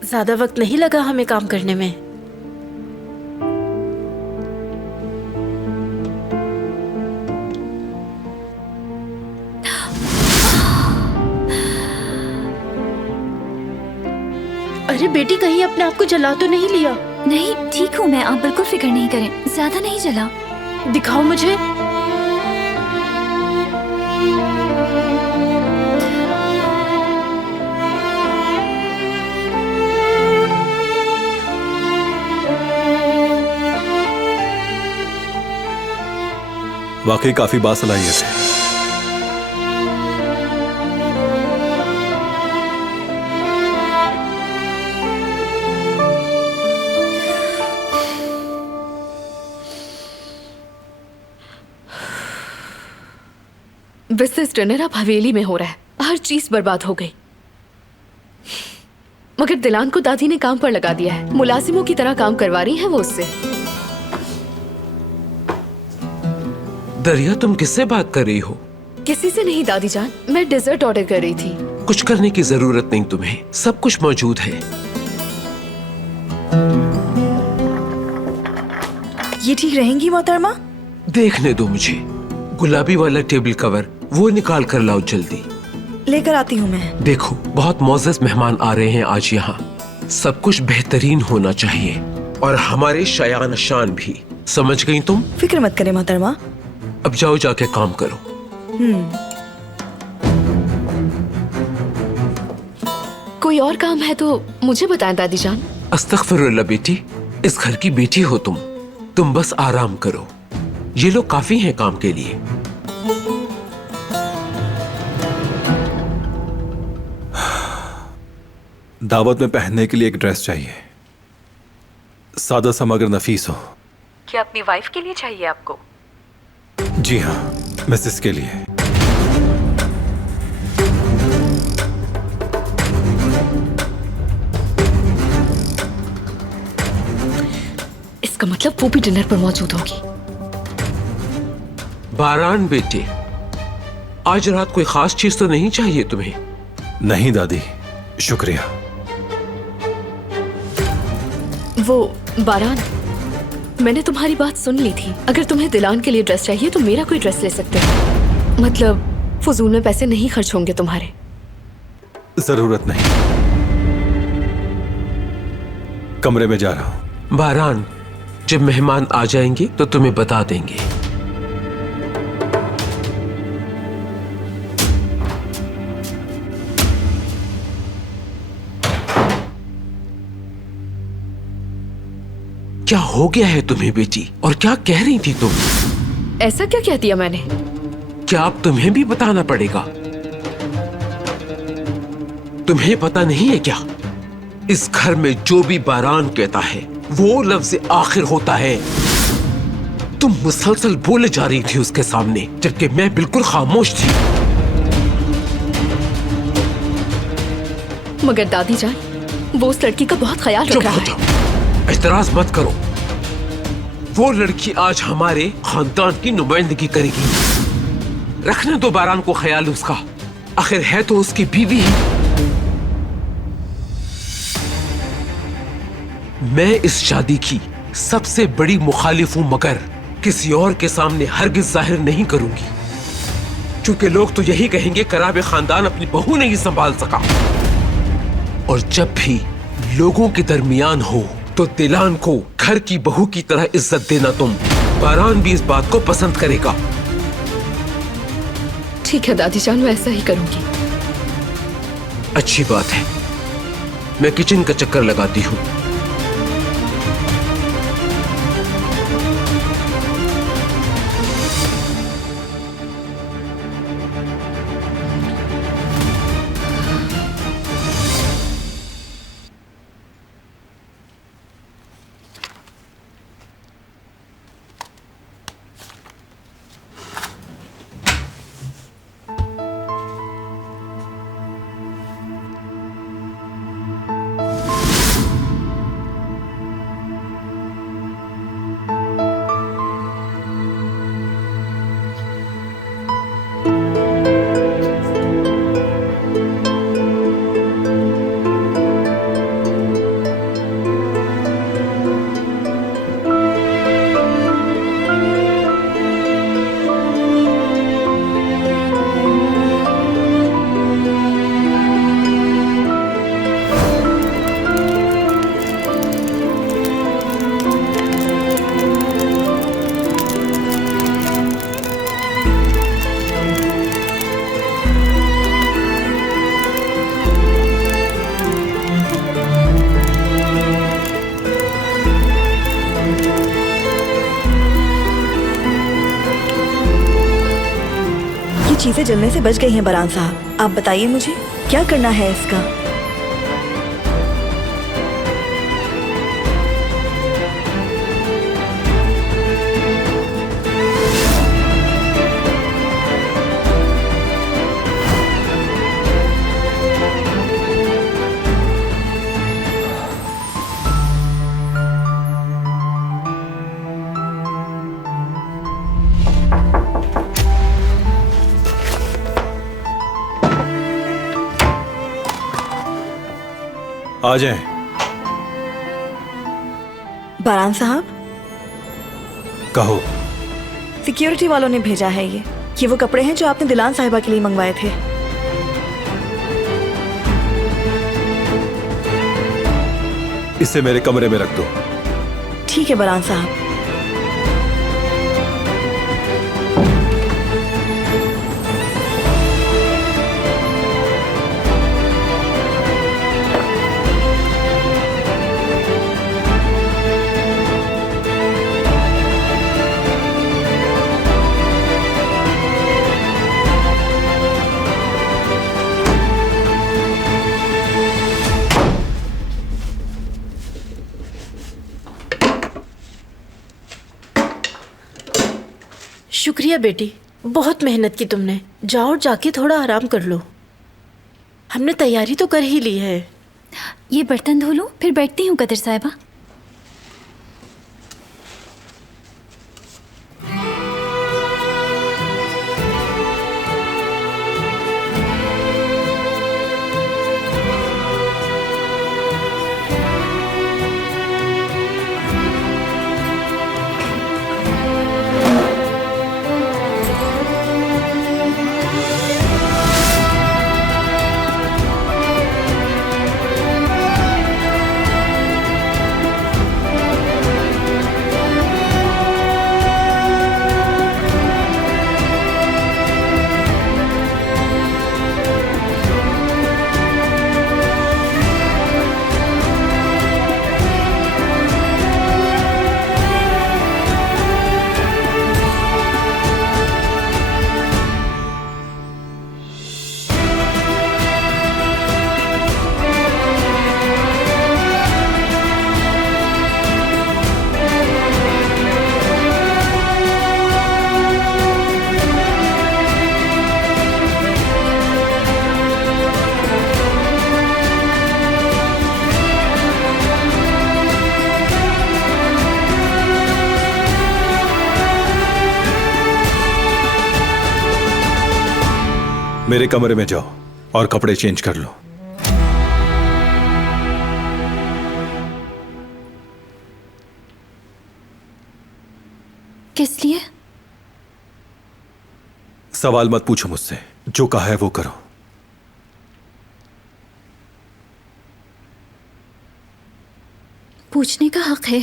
ज्यादा वक्त नहीं लगा हमें काम करने में। अरे बेटी, कहीं अपने आप को जला तो नहीं लिया? नहीं, ठीक हूँ मैं, आप बिल्कुल फिक्र नहीं करें, ज्यादा नहीं जला। दिखाओ मुझे। वाकई काफी बासलाहियत है। बिजनेस डिनर अब हवेली में हो रहा है, हर चीज बर्बाद हो गई। मगर दिलान को दादी ने काम पर लगा दिया है, मुलाजिमों की तरह काम करवा रही है वो उससे। दरिया, तुम किससे बात कर रही हो? किसी से नहीं दादी जान, मैं डेजर्ट ऑर्डर कर रही थी। कुछ करने की जरूरत नहीं तुम्हें, सब कुछ मौजूद है। ये ठीक रहेंगी मोहतरमा? देखने दो मुझे। गुलाबी वाला टेबल कवर वो निकाल कर लाओ जल्दी। लेकर आती हूँ मैं। देखो, बहुत मोअज़्ज़ज़ मेहमान आ रहे हैं आज यहाँ। सब कुछ बेहतरीन होना चाहिए और हमारे शायान शान भी। समझ गई तुम? फिक्र मत करें मोहतरमा। अब जाओ, जाके काम करो। कोई और काम है तो मुझे बताएं दादी जान। अस्तगफिरुल्लाह बेटी, इस घर की बेटी हो तुम बस आराम करो। ये लोग काफी हैं काम के लिए। दावत में पहनने के लिए एक ड्रेस चाहिए, सादा सा मगर नफीस हो। क्या अपनी वाइफ के लिए चाहिए आपको? जी हाँ, मिसेस के लिए। इसका मतलब वो भी डिनर पर मौजूद होगी। बारान बेटे, आज रात कोई खास चीज तो नहीं चाहिए तुम्हें? नहीं दादी, शुक्रिया। वो बारान, मैंने तुम्हारी बात सुन ली थी। अगर तुम्हें दिलान के लिए ड्रेस चाहिए तो मेरा कोई ड्रेस ले सकते हो। मतलब फजूल में पैसे नहीं खर्च होंगे तुम्हारे। जरूरत नहीं, कमरे में जा रहा हूं। बारान, जब मेहमान आ जाएंगे तो तुम्हें बता देंगे। क्या हो गया है तुम्हें बेटी, और क्या कह रही थी तुम? ऐसा क्या कह दिया मैंने? क्या अब तुम्हें भी बताना पड़ेगा? तुम्हें पता नहीं है क्या, इस घर में जो भी बारान कहता है वो लफ्ज़ आखिर होता है। तुम मुसलसल बोले जा रही थी उसके सामने, जबकि मैं बिल्कुल खामोश थी। मगर दादी जान, वो उस लड़की का बहुत ख्याल रख रहा है। इतराज मत करो, वो लड़की आज हमारे खानदान की नुमाइंदगी करेगी। रखने दो बारान को ख्याल उसका। आखिर है तो उसकी बीवी ही। मैं इस शादी की सबसे बड़ी मुखालिफ हूं, मगर किसी और के सामने हरगिज जाहिर नहीं करूंगी, क्योंकि लोग तो यही कहेंगे कराबे खानदान अपनी बहू नहीं संभाल सका। और जब भी लोगों के दरमियान हो तो दिलान को घर की बहू की तरह इज्जत देना तुम। बारान भी इस बात को पसंद करेगा। ठीक है दादी जान, मैं ऐसा ही करूंगी। अच्छी बात है, मैं किचन का चक्कर लगाती हूँ। चीजें जलने से बच गई हैं बरान साहब। आप बताइए मुझे क्या करना है इसका। आ जाएं। बरान साहब, कहो। सिक्योरिटी वालों ने भेजा है ये वो कपड़े हैं जो आपने दिलान साहिबा के लिए मंगवाए थे। इसे मेरे कमरे में रख दो। ठीक है बरान साहब। शुक्रिया बेटी, बहुत मेहनत की तुमने। जाओ और जाके थोड़ा आराम कर लो। हमने तैयारी तो कर ही ली है। ये बर्तन धो लूं, फिर बैठती हूँ कदर साहिबा। मेरे कमरे में जाओ और कपड़े चेंज कर लो। किस लिए? सवाल मत पूछो मुझसे, जो कहा है वो करो। पूछने का हक है।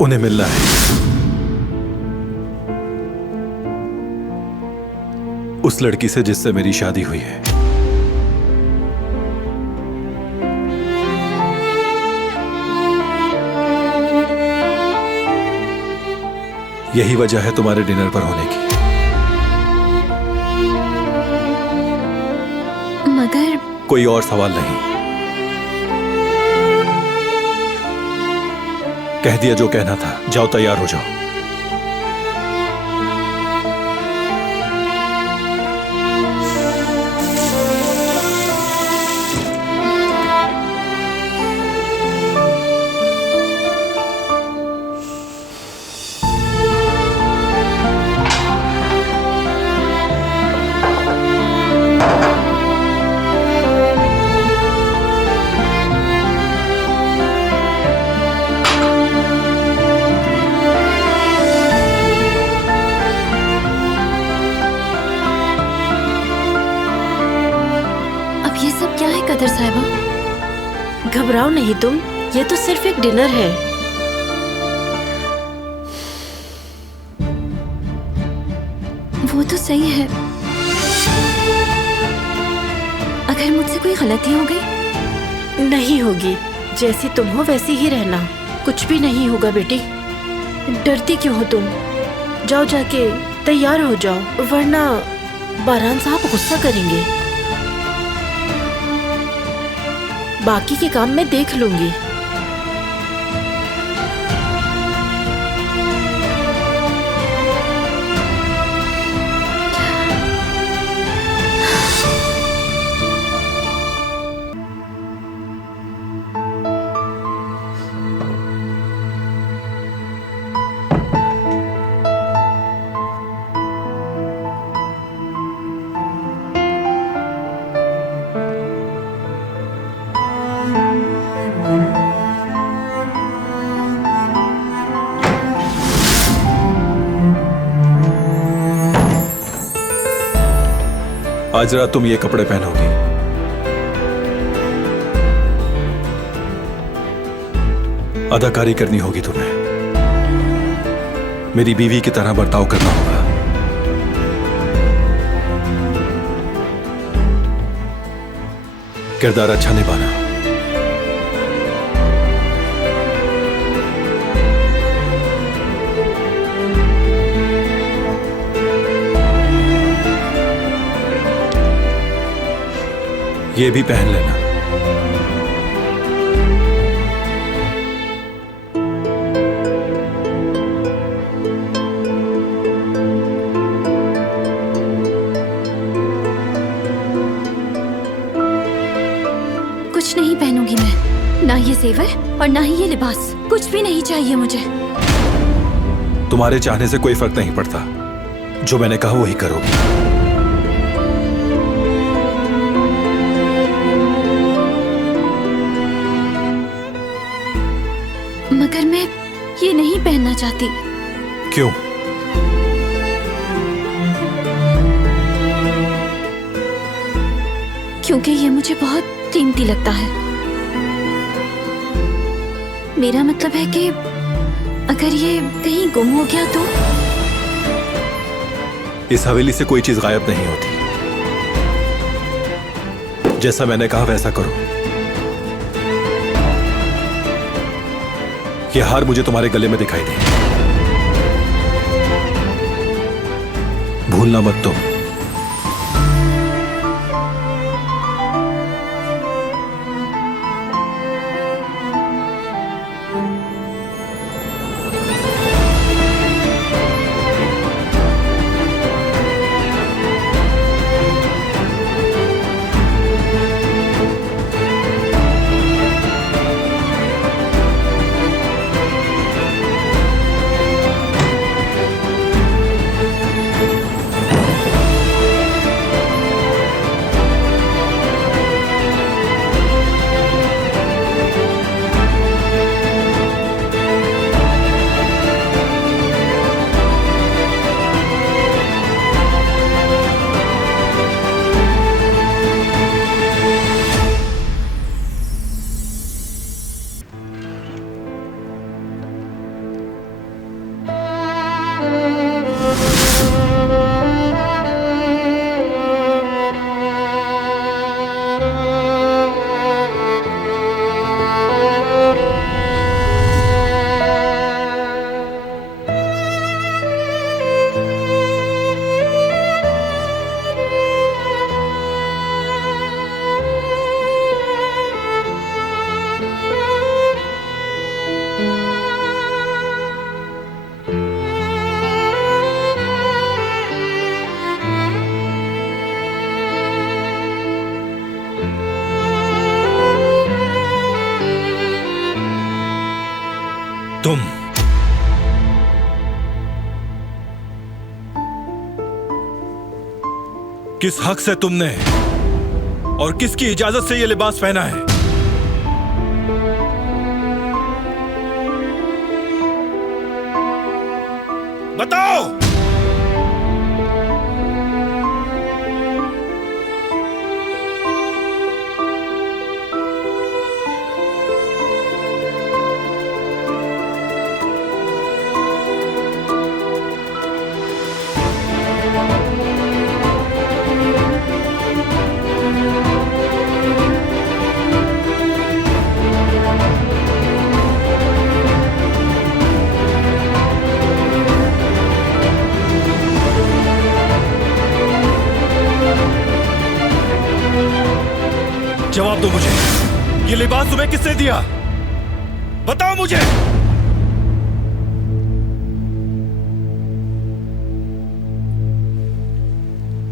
उन्हें मिलना है। उस लड़की से जिससे मेरी शादी हुई है। यही वजह है तुम्हारे डिनर पर होने की। मगर कोई और सवाल नहीं। कह दिया जो कहना था, जाओ तैयार हो जाओ। कदर साहिबा, घबराओ नहीं तुम, ये तो सिर्फ एक डिनर है। वो तो सही है, अगर मुझसे कोई गलती हो गई? नहीं होगी, जैसी तुम हो वैसी ही रहना, कुछ भी नहीं होगा बेटी। डरती क्यों हो तुम? जाओ जाके तैयार हो जाओ, वरना बारान साहब गुस्सा करेंगे। बाकी के काम मैं देख लूंगी। आज रात तुम ये कपड़े पहनोगी। अदाकारी करनी होगी तुम्हें, मेरी बीवी की तरह बर्ताव करना होगा। किरदार अच्छा निभाना। ये भी पहन लेना। कुछ नहीं पहनूंगी मैं, ना ये जेवर और ना ही ये लिबास, कुछ भी नहीं चाहिए मुझे। तुम्हारे चाहने से कोई फर्क नहीं पड़ता, जो मैंने कहा वही करोगी। मगर मैं ये नहीं पहनना चाहती। क्यों? क्योंकि ये मुझे बहुत कीमती लगता है। मेरा मतलब है कि अगर ये कहीं गुम हो गया तो? इस हवेली से कोई चीज गायब नहीं होती। जैसा मैंने कहा वैसा करो। ये हार मुझे तुम्हारे गले में दिखाई दे, भूलना मत तुम। तुम किस हक से तुमने और किसकी इजाजत से ये लिबास पहना है? बताओ। जवाब दो मुझे, ये लिबास तुम्हें किसने दिया? बताओ मुझे।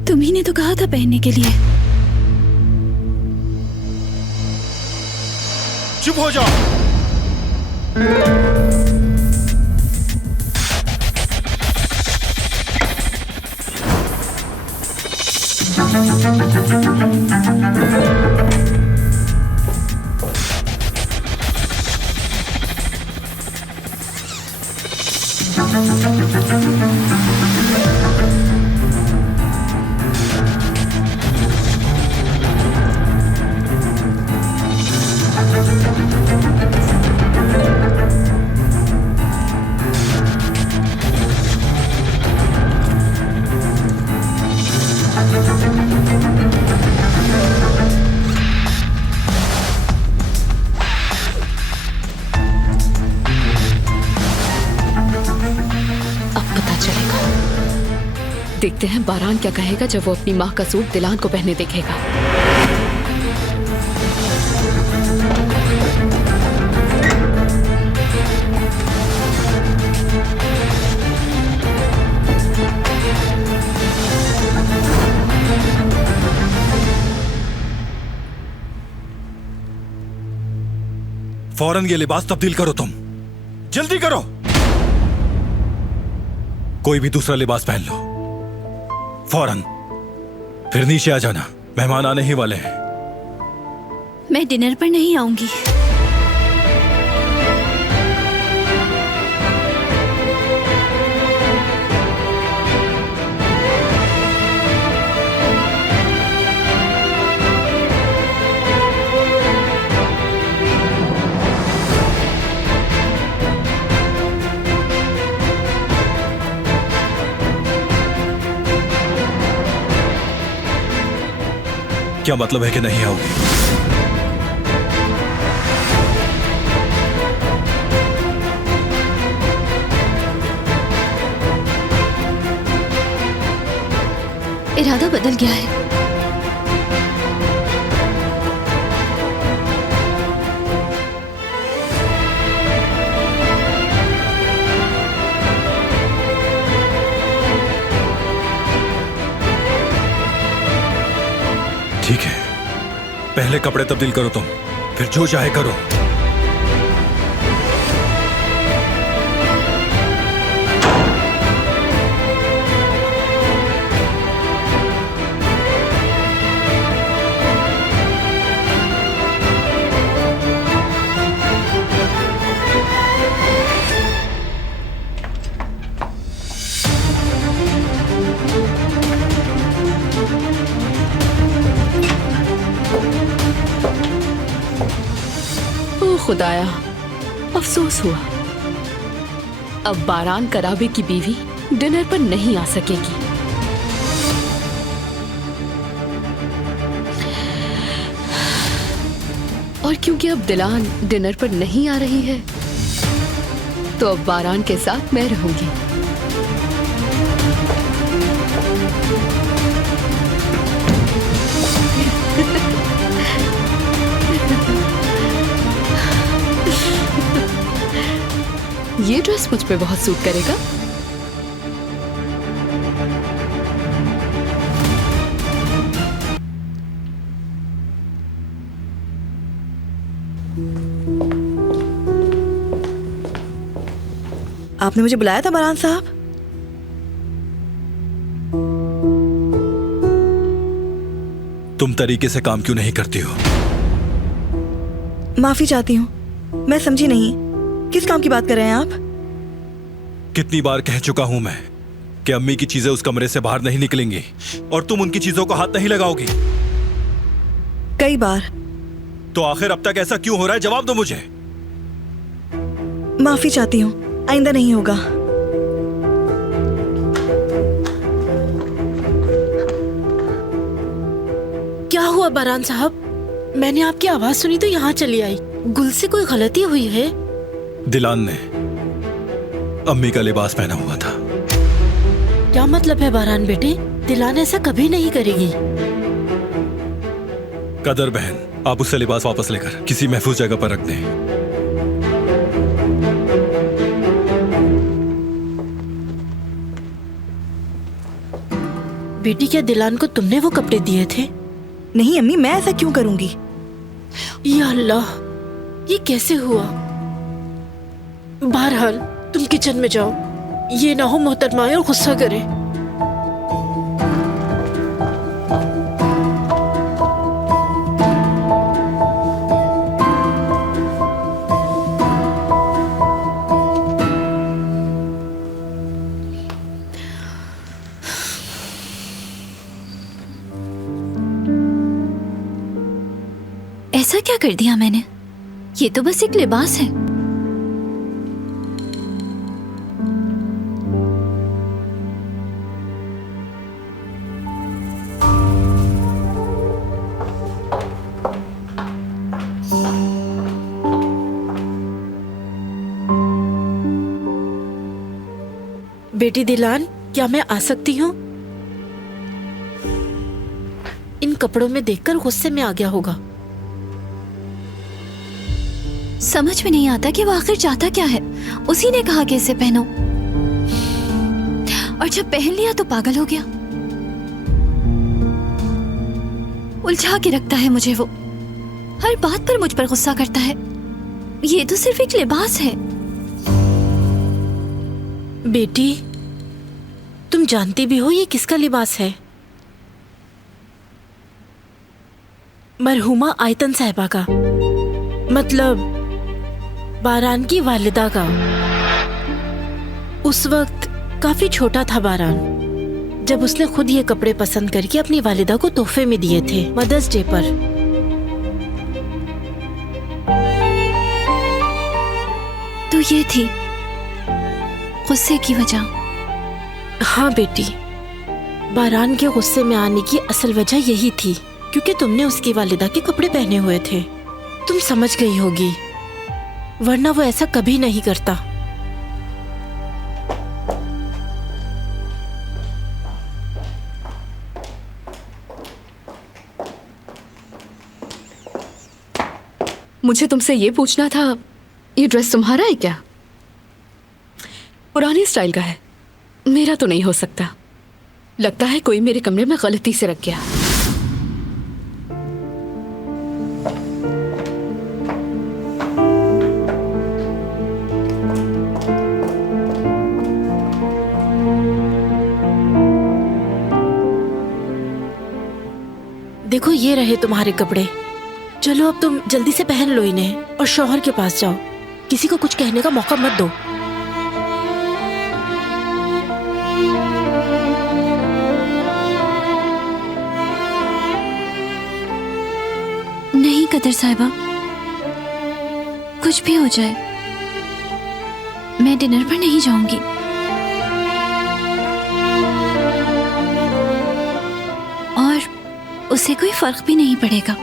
तुम्ही ने तो कहा था पहनने के लिए। चुप हो जाओ। देखते हैं बारान क्या कहेगा जब वो अपनी माँ का सूट दिलान को पहने देखेगा। फौरन ये लिबास तब्दील करो, तुम जल्दी करो। कोई भी दूसरा लिबास पहन लो फौरन। फिर नीचे आ जाना, मेहमान आने ही वाले हैं। मैं डिनर पर नहीं आऊंगी। क्या मतलब है कि नहीं आओगी? इरादा बदल गया है। ठीक है, पहले कपड़े तब्दील करो तुम, फिर जो चाहे करो। खुदाया, अफसोस हुआ। अब बारान कराबे की बीवी डिनर पर नहीं आ सकेगी। और क्योंकि अब दिलान डिनर पर नहीं आ रही है, तो अब बारान के साथ मैं रहूंगी। ये ड्रेस मुझ पे बहुत सूट करेगा। आपने मुझे बुलाया था बरहान साहब? तुम तरीके से काम क्यों नहीं करती हो? माफी चाहती हूँ, मैं समझी नहीं। किस काम की बात कर रहे हैं आप? कितनी बार कह चुका हूं मैं कि अम्मी की चीजें उस कमरे से बाहर नहीं निकलेंगी और तुम उनकी चीजों को हाथ नहीं लगाओगी। कई बार। तो आखिर अब तक ऐसा क्यों हो रहा है? जवाब दो मुझे। माफी चाहती हूँ, आइंदा नहीं होगा। क्या हुआ बरहान साहब? मैंने आपकी आवाज सुनी तो यहाँ चली आई। गुल से कोई गलती हुई है? दिलान ने अम्मी का लिबास पहना हुआ था। क्या मतलब है बरहान बेटे? दिलान ऐसा कभी नहीं करेगी। कदर बहन, आप उससे लिबास वापस लेकर किसी महफूज जगह पर रख दें। बेटी, क्या दिलान को तुमने वो कपड़े दिए थे? नहीं अम्मी, मैं ऐसा क्यों करूंगी? या अल्लाह, ये कैसे हुआ? बहरहाल तुम किचन में जाओ, ये ना हो मोहतरमा और गुस्सा करे। ऐसा क्या कर दिया मैंने? ये तो बस एक लिबास है। बेटी दिलान, क्या मैं आ सकती हूँ? इन कपड़ों में देखकर गुस्से में आ गया होगा। समझ में नहीं आता कि वो आखिर चाहता क्या है। उसी ने कहा कि इसे पहनो, और जब पहन लिया तो पागल हो गया। उलझा के रखता है मुझे वो, हर बात पर मुझ पर गुस्सा करता है। ये तो सिर्फ एक लिबास है। बेटी, तुम जानती भी हो ये किसका लिबास है? मरहुमा आयतन साहिबा का, मतलब बारान की वालिदा का। उस वक्त काफी छोटा था बारान जब उसने खुद ये कपड़े पसंद करके अपनी वालिदा को तोहफे में दिए थे मदर्स डे पर। तो ये थी गुस्से की वजह? हाँ बेटी, बारान के गुस्से में आने की असल वजह यही थी क्योंकि तुमने उसकी वालिदा के कपड़े पहने हुए थे। तुम समझ गई होगी, वरना वो ऐसा कभी नहीं करता। मुझे तुमसे ये पूछना था, ये ड्रेस तुम्हारा है क्या? पुरानी स्टाइल का है, मेरा तो नहीं हो सकता। लगता है कोई मेरे कमरे में गलती से रख गया। देखो, ये रहे तुम्हारे कपड़े। चलो अब तुम जल्दी से पहन लो इन्हें और शौहर के पास जाओ। किसी को कुछ कहने का मौका मत दो। नहीं कदर साहिबा, कुछ भी हो जाए मैं डिनर पर नहीं जाऊंगी। और उसे कोई फर्क भी नहीं पड़ेगा।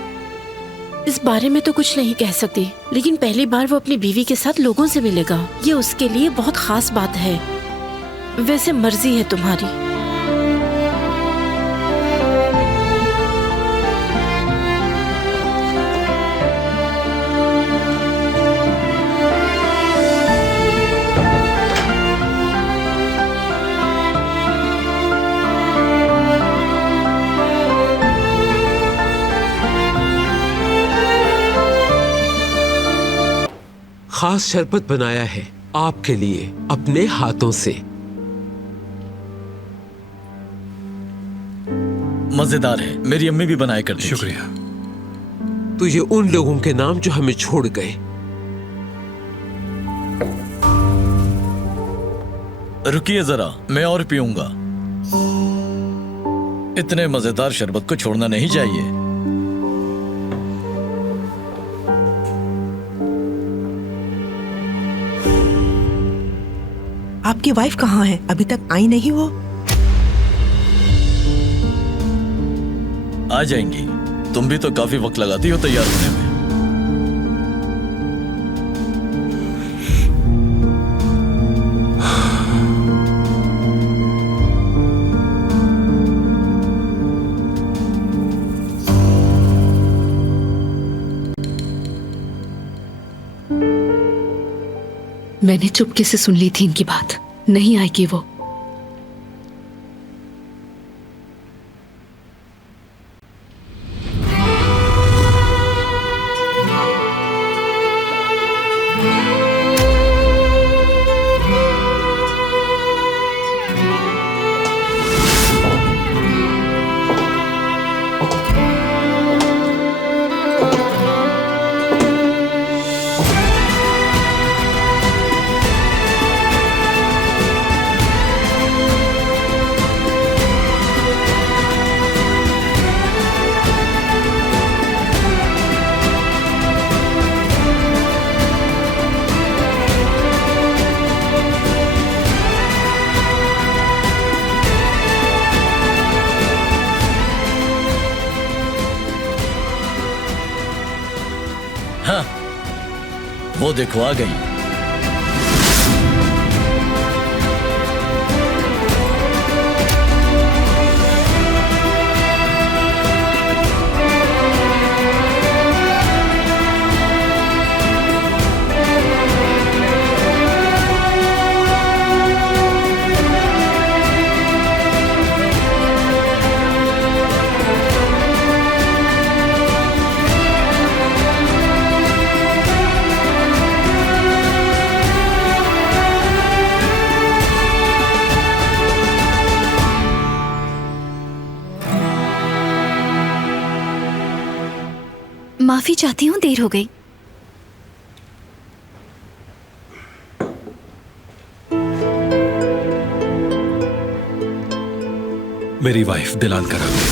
इस बारे में तो कुछ नहीं कह सकती, लेकिन पहली बार वो अपनी बीवी के साथ लोगों से मिलेगा, ये उसके लिए बहुत खास बात है। वैसे मर्जी है तुम्हारी। खास शरबत बनाया है, आपके लिए अपने हाथों से। मजेदार है, मेरी अम्मी भी बनाया करती। शुक्रिया। तो ये उन लोगों के नाम जो हमें छोड़ गए। रुकिए जरा, मैं और पीऊंगा। इतने मजेदार शरबत को छोड़ना नहीं चाहिए। आपकी वाइफ कहाँ है? अभी तक आई नहीं वो? आ जाएंगी। तुम भी तो काफी वक्त लगाती हो तैयार होने में। मैंने चुपके से सुन ली थी इनकी बात। नहीं आएगी वो। हाँ, वो देखो आ गई। माफी चाहती हूँ, देर हो गई। मेरी वाइफ दिलान करा गई।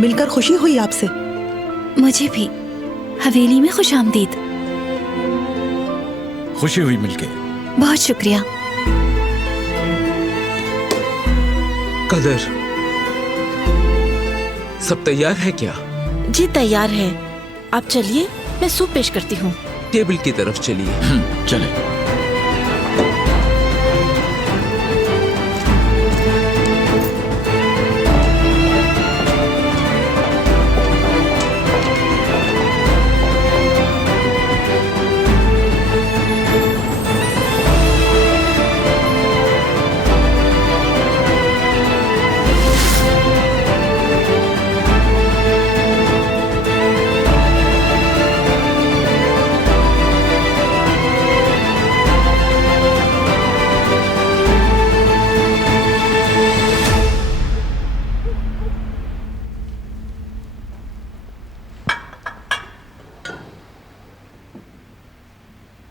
मिलकर खुशी हुई आपसे। मुझे भी। हवेली में खुशामदीद। खुशी हुई मिलके। बहुत शुक्रिया। कदर, सब तैयार है क्या? जी तैयार है। आप चलिए, मैं सूप पेश करती हूँ। टेबल की तरफ चलिए। चले।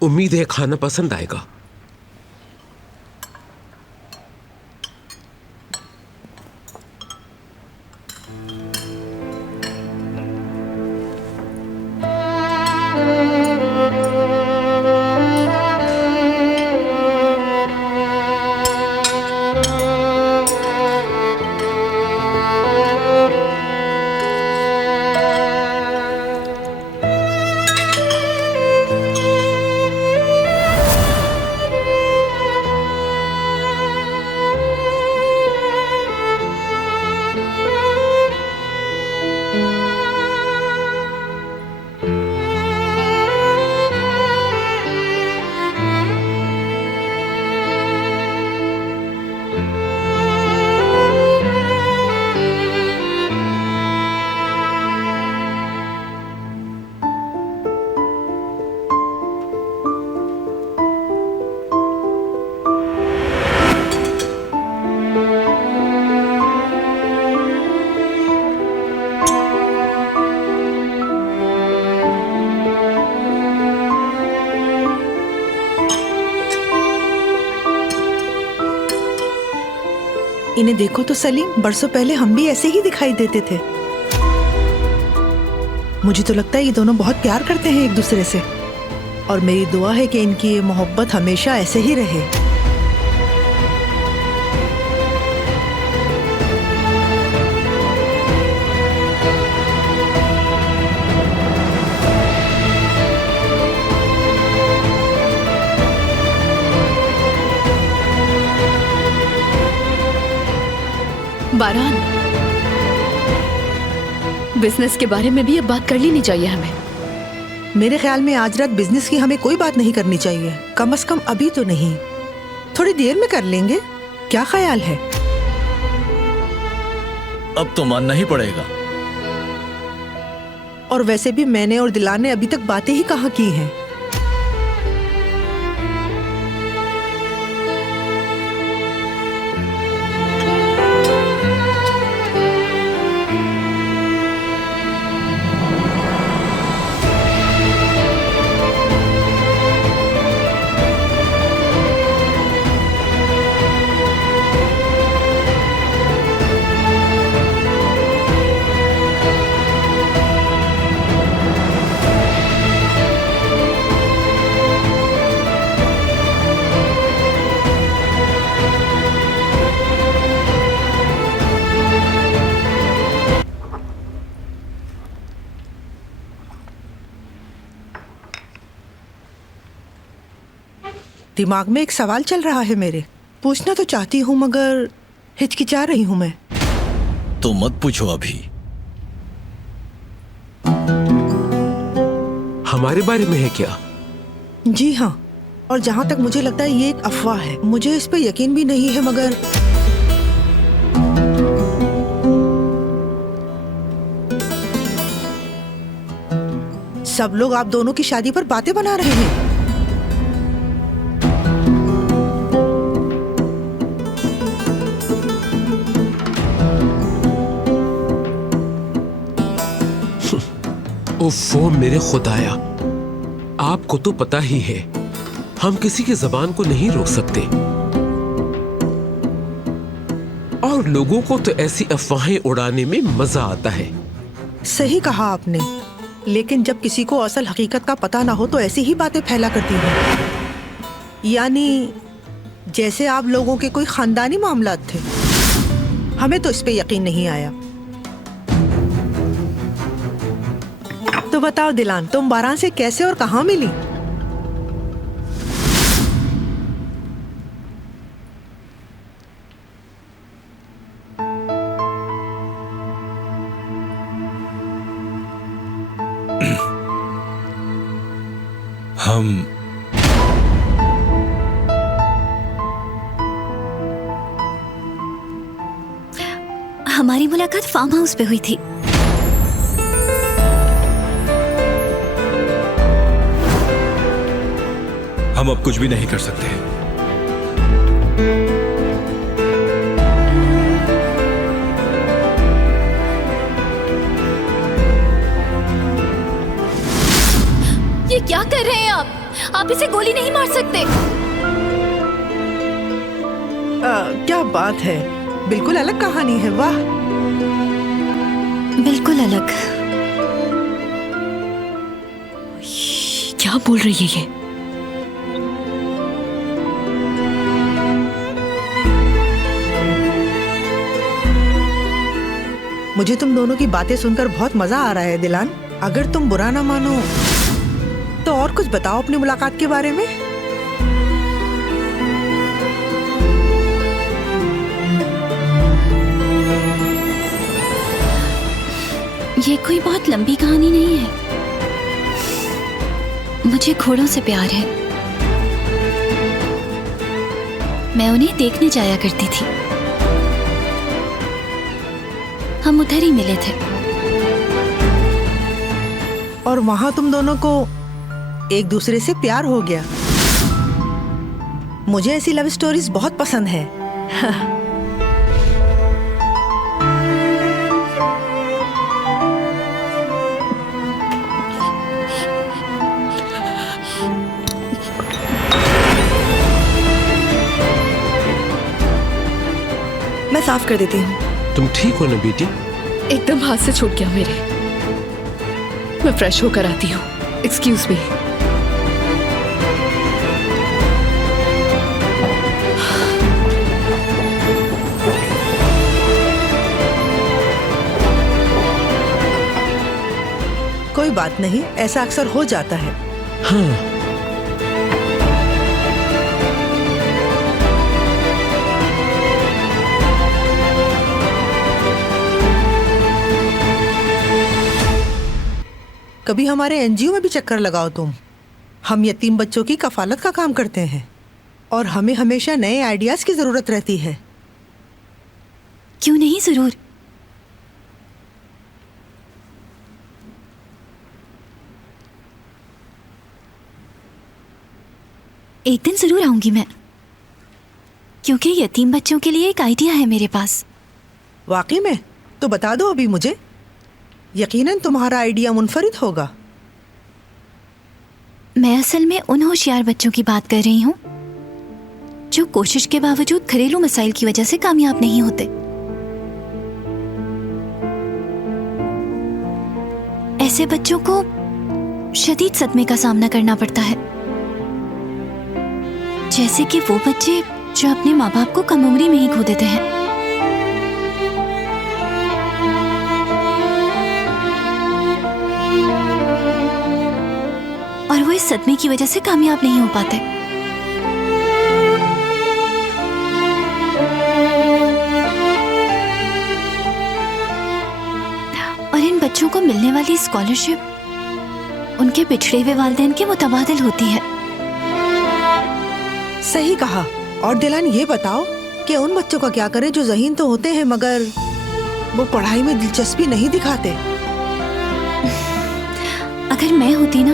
उम्मीद है खाना पसंद आएगा। इन्हें देखो तो सलीम, बरसों पहले हम भी ऐसे ही दिखाई देते थे। मुझे तो लगता है ये दोनों बहुत प्यार करते हैं एक दूसरे से, और मेरी दुआ है कि इनकी ये मोहब्बत हमेशा ऐसे ही रहे। बारान, बिजनेस के बारे में भी अब बात कर लेनी चाहिए हमें। मेरे ख्याल में आज रात बिजनेस की हमें कोई बात नहीं करनी चाहिए, कम से कम अभी तो नहीं। थोड़ी देर में कर लेंगे, क्या ख्याल है? अब तो मानना ही पड़ेगा। और वैसे भी मैंने और दिलान ने अभी तक बातें ही कहाँ की हैं। दिमाग में एक सवाल चल रहा है मेरे, पूछना तो चाहती हूँ मगर हिचकिचा रही हूँ मैं। तो मत पूछो अभी। हमारे बारे में है क्या? जी हाँ, और जहाँ तक मुझे लगता है ये एक अफवाह है। मुझे इस पे यकीन भी नहीं है, मगर सब लोग आप दोनों की शादी पर बातें बना रहे हैं। ओफो मेरे खुदाया, आपको तो पता ही है हम किसी की जबान को नहीं रोक सकते, और लोगों को तो ऐसी अफवाहें उड़ाने में मजा आता है। सही कहा आपने, लेकिन जब किसी को असल हकीकत का पता ना हो तो ऐसी ही बातें फैला करती हैं। यानी जैसे आप लोगों के कोई खानदानी मामलात थे। हमें तो इस पे यकीन नहीं आया। तो बताओ दिलान, तुम बारान से कैसे और कहाँ मिली? हमारी मुलाकात फार्म हाउस पे हुई थी। हम अब कुछ भी नहीं कर सकते। ये क्या कर रहे हैं आप इसे गोली नहीं मार सकते। क्या बात है, बिल्कुल अलग कहानी है। वाह, बिल्कुल अलग। क्या बोल रही है ये? मुझे तुम दोनों की बातें सुनकर बहुत मजा आ रहा है दिलान। अगर तुम बुरा ना मानो तो और कुछ बताओ अपनी मुलाकात के बारे में। ये कोई बहुत लंबी कहानी नहीं है। मुझे घोड़ों से प्यार है। मैं उन्हें देखने जाया करती थी। हम उधर ही मिले थे। और वहां तुम दोनों को एक दूसरे से प्यार हो गया। मुझे ऐसी लव स्टोरीज बहुत पसंद है। मैं साफ कर देती हूँ। तुम ठीक हो ना बेटी? एकदम हाथ से छूट गया मेरे। मैं फ्रेश होकर आती हूँ। Excuse me. कोई बात नहीं, ऐसा अक्सर हो जाता है। हाँ। कभी हमारे एनजीओ में भी चक्कर लगाओ तुम। हम यतीम बच्चों की कफालत का काम करते हैं और हमें हमेशा नए आइडियाज की जरूरत रहती है। क्यों नहीं, जरूर। एक दिन जरूर आऊंगी मैं, क्योंकि यतीम बच्चों के लिए एक आइडिया है मेरे पास। वाकई में? तो बता दो अभी मुझे। यकीनन तुम्हारा आइडिया मुनफरिद होगा। मैं असल में उन होशियार बच्चों की बात कर रही हूँ जो कोशिश के बावजूद घरेलू मसाइल की वजह से कामयाब नहीं होते। ऐसे बच्चों को शदीद सदमे का सामना करना पड़ता है, जैसे कि वो बच्चे जो अपने माँ बाप को कम उम्री में ही खो देते हैं। और वो इस सदमे की वजह से कामयाब नहीं हो पाते। और इन बच्चों को मिलने वाली स्कॉलरशिप उनके बिछड़े हुए वालिदैन के मुतबादिल होती है। सही कहा। और दिलान, ये बताओ कि उन बच्चों का क्या करें जो ज़हीन तो होते हैं मगर वो पढ़ाई में दिलचस्पी नहीं दिखाते। अगर मैं होती ना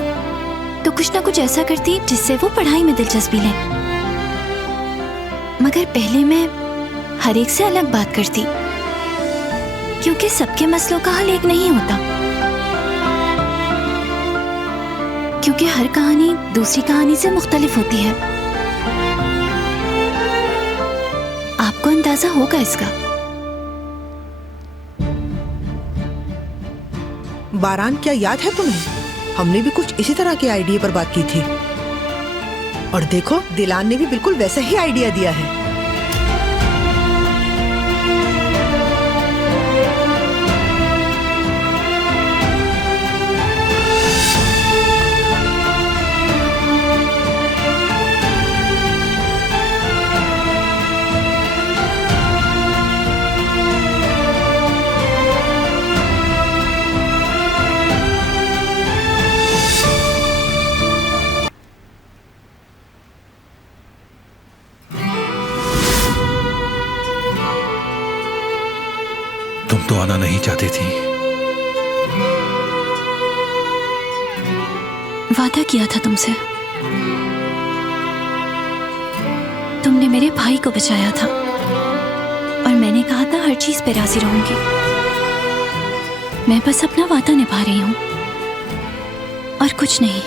तो कुछ ना कुछ ऐसा करती जिससे वो पढ़ाई में दिलचस्पी लें, मगर पहले मैं हर एक से अलग बात करती, क्योंकि सबके मसलों का हल एक नहीं होता। क्योंकि हर कहानी दूसरी कहानी से मुख्तलिफ होती है। आपको अंदाजा होगा इसका। बारान, क्या याद है तुम्हें? हमने भी कुछ इसी तरह के आइडिया पर बात की थी और देखो दिलान ने भी बिल्कुल वैसा ही आइडिया दिया है। तुम तो आना नहीं चाहती थी। वादा किया था तुमसे। तुमने मेरे भाई को बचाया था और मैंने कहा था हर चीज पे राजी रहूंगी। मैं बस अपना वादा निभा रही हूं और कुछ नहीं।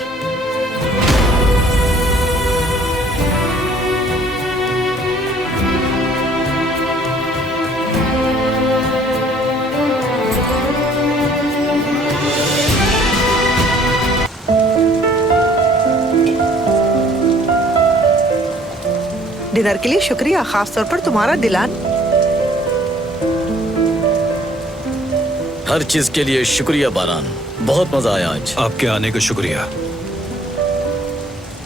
डिनर के लिए शुक्रिया, खास तौर पर तुम्हारा दिलान। हर चीज के लिए शुक्रिया बारान, बहुत मजा आया आज। आपके आने का शुक्रिया।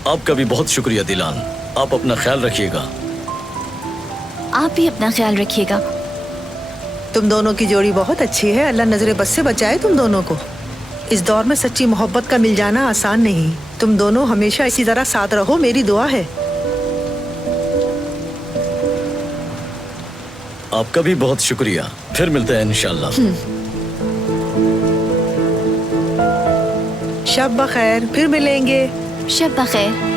आपका भी बहुत शुक्रिया दिलान। आप अपना ख्याल रखिएगा। आप भी अपना ख्याल रखिएगा। तुम दोनों की जोड़ी बहुत अच्छी है। अल्लाह नजरे बद से बचाए तुम दोनों को। इस दौर में सच्ची मोहब्बत का मिल जाना आसान नहीं। तुम दोनों हमेशा इसी तरह साथ रहो, मेरी दुआ है। आपका भी बहुत शुक्रिया। फिर मिलते हैं इंशाल्लाह। शब बखैर, फिर मिलेंगे। शब बखैर।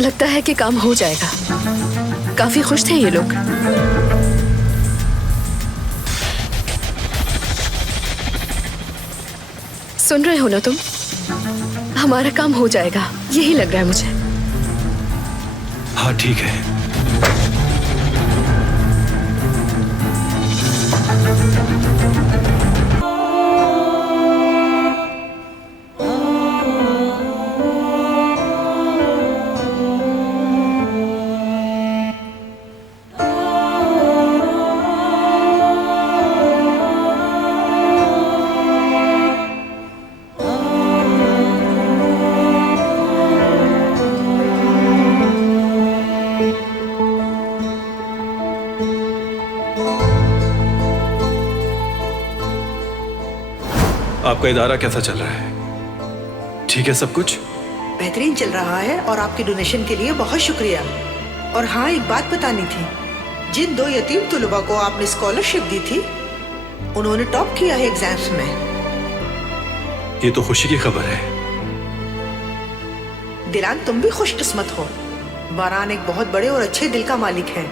लगता है कि काम हो जाएगा। काफी खुश थे ये लोग। सुन रहे हो ना तुम? हमारा काम हो जाएगा, यही लग रहा है मुझे। हाँ ठीक है। आपका इदारा कैसा चल रहा है? ठीक है सब कुछ? बेहतरीन चल रहा है और आपके डोनेशन के लिए बहुत शुक्रिया। और हाँ, एक बात बतानी थी, जिन 2 यतीम तुलबा को आपने स्कॉलरशिप दी थी उन्होंने टॉप किया है एग्जाम्स में। ये तो खुशी की खबर है। दिलान, तुम भी खुशकिस्मत हो। बारान एक बहुत बड़े और अच्छे दिल का मालिक है।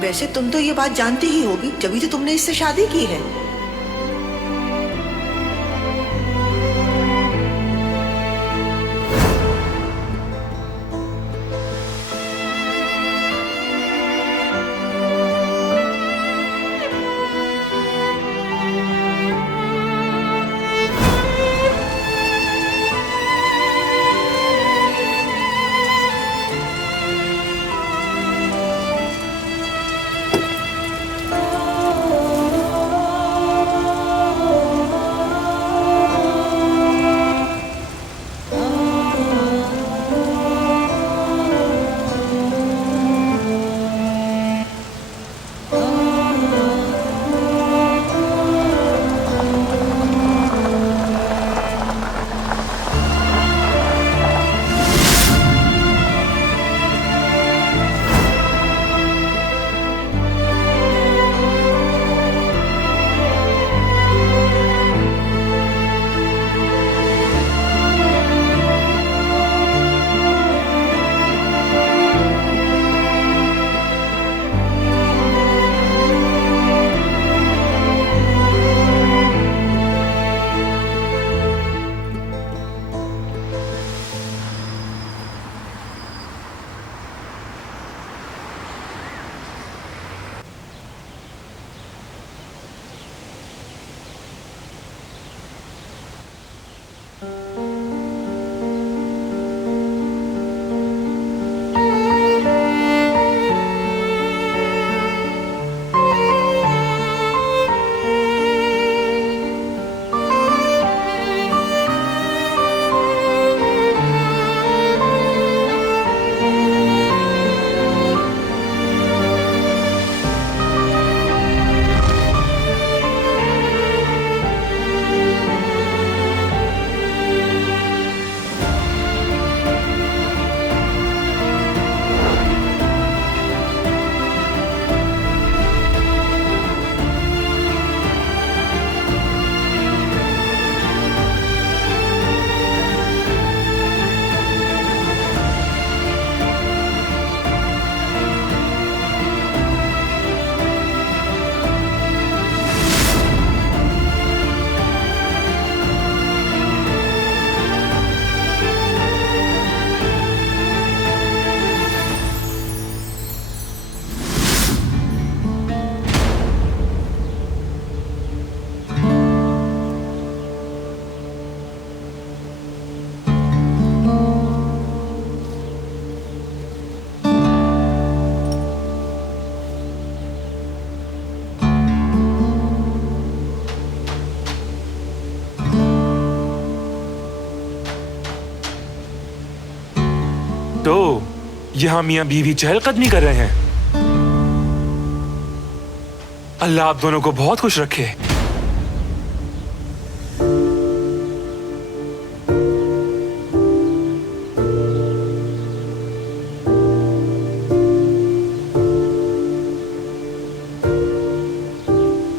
वैसे तुम तो ये बात जानती ही होगी, जभी तो तुमने इससे शादी की है। तो यहाँ मियाँ बीवी चहलकदमी कर रहे हैं। अल्लाह आप दोनों को बहुत खुश रखे।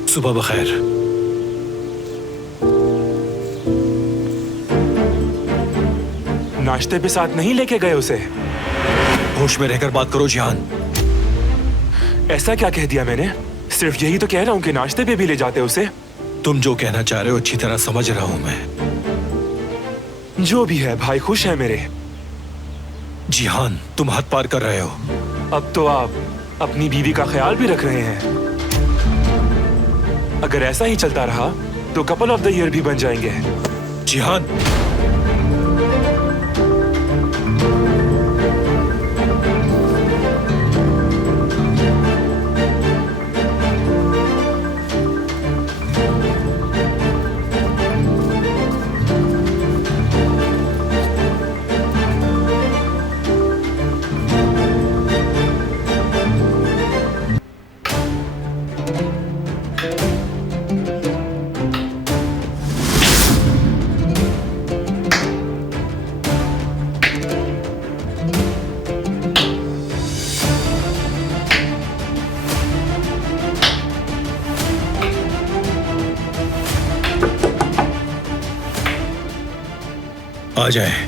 सुबह बखैर। नाश्ते पे साथ नहीं लेके गए उसे? होश में रहकर बात करो जिहान। ऐसा क्या कह दिया मैंने? सिर्फ यही तो कह रहा हूँ कि नाश्ते पे भी ले जाते उसे। तुम जो कहना चाह रहे हो अच्छी तरह समझ रहा हूं मैं। जो भी है, भाई खुश है मेरे। जिहान, तुम हद पार कर रहे हो। अब तो आप अपनी बीवी का ख्याल भी रख रहे हैं। अगर ऐसा ही चलता रहा तो कपल ऑफ द ईयर भी बन जाएंगे। जिहान, आ जाए।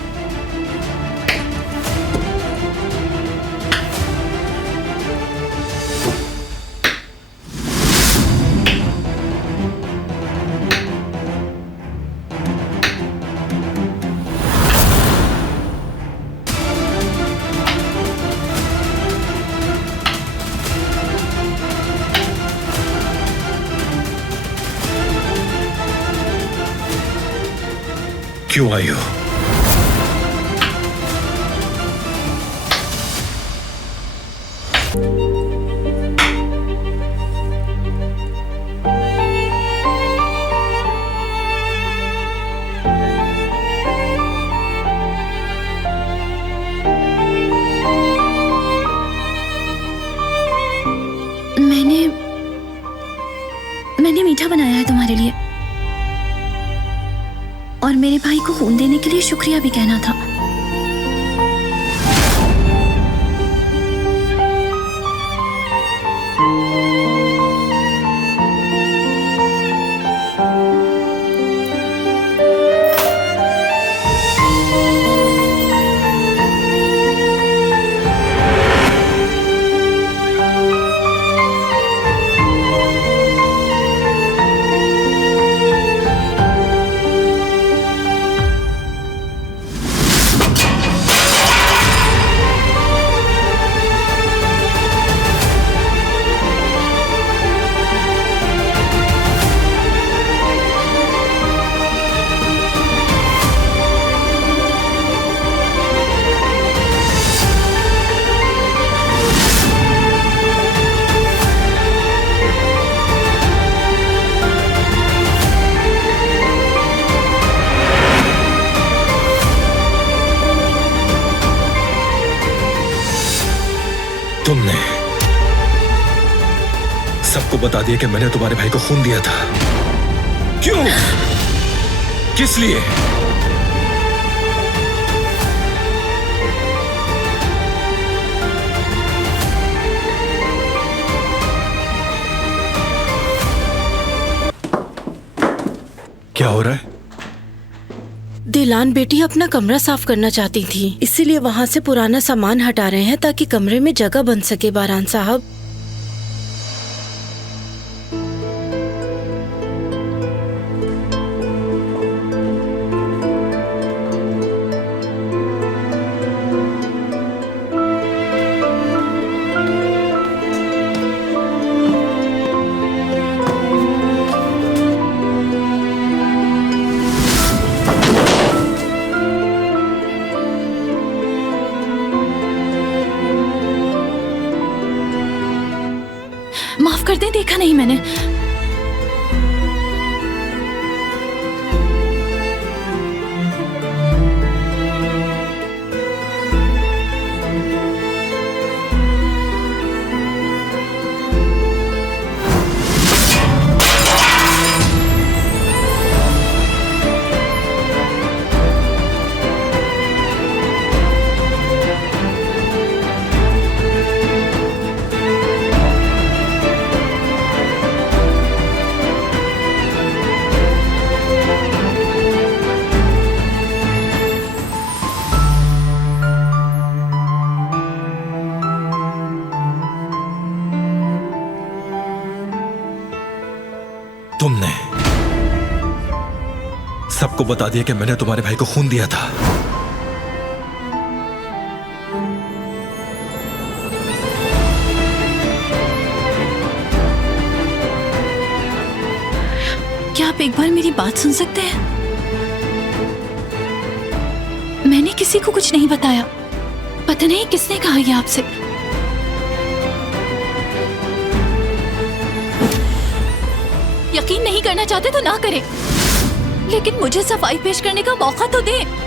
क्यों आई हो? मैंने मीठा बनाया है तुम्हारे लिए, और मेरे भाई को खून देने के लिए शुक्रिया भी कहना था। तुमने सबको बता दिया कि मैंने तुम्हारे भाई को खून दिया था। क्यों? किस लिए? क्या हो रहा है? दिलान बेटी अपना कमरा साफ करना चाहती थी, इसीलिए वहाँ से पुराना सामान हटा रहे हैं ताकि कमरे में जगह बन सके। बारान साहब, माफ कर दे, देखा नहीं मैंने। सबको बता दिया कि मैंने तुम्हारे भाई को खून दिया था। क्या आप एक बार मेरी बात सुन सकते हैं? मैंने किसी को कुछ नहीं बताया। पता नहीं किसने कहा ये आपसे। यकीन नहीं करना चाहते तो ना करें, लेकिन मुझे सफाई पेश करने का मौका तो दें।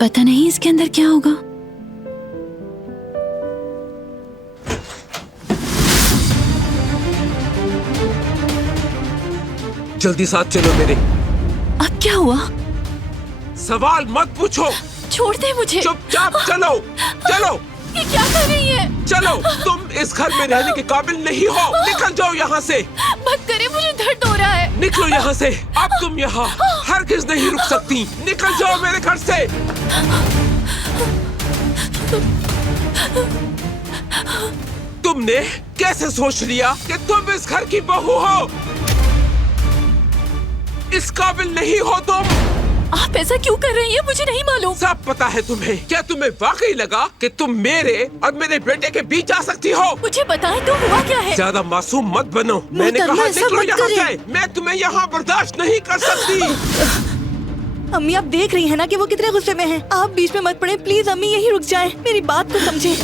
पता नहीं इसके अंदर क्या होगा। जल्दी साथ चलो मेरे। अब क्या हुआ? सवाल मत पूछो। छोड़ दे मुझे। चुपचाप चलो। चलो। ये क्या कर रही है? चलो, तुम इस घर में रहने के काबिल नहीं हो। निकल जाओ यहाँ से। मत करे, मुझे दर्द हो रहा है। निकलो यहाँ से। अब तुम यहाँ हरगिज़ नहीं रुक सकती। निकल जाओ मेरे घर से। तुमने कैसे सोच लिया कि तुम इस घर की बहू हो? इस काबिल नहीं हो तुम। आप ऐसा क्यों कर रही हैं? मुझे नहीं मालूम। सब पता है तुम्हें। क्या तुम्हें वाकई लगा कि तुम मेरे और मेरे बेटे के बीच जा सकती हो? मुझे बताएं तो हुआ क्या है? ज्यादा मासूम मत बनो। मैंने कहा निकलो यहाँ से। मैं तुम्हें यहाँ बर्दाश्त नहीं कर सकती। अम्मी, आप देख रही हैं ना कि वो कितने गुस्से में हैं। आप बीच में मत पड़े प्लीज। अम्मी यहीं रुक जाएं, मेरी बात को समझें।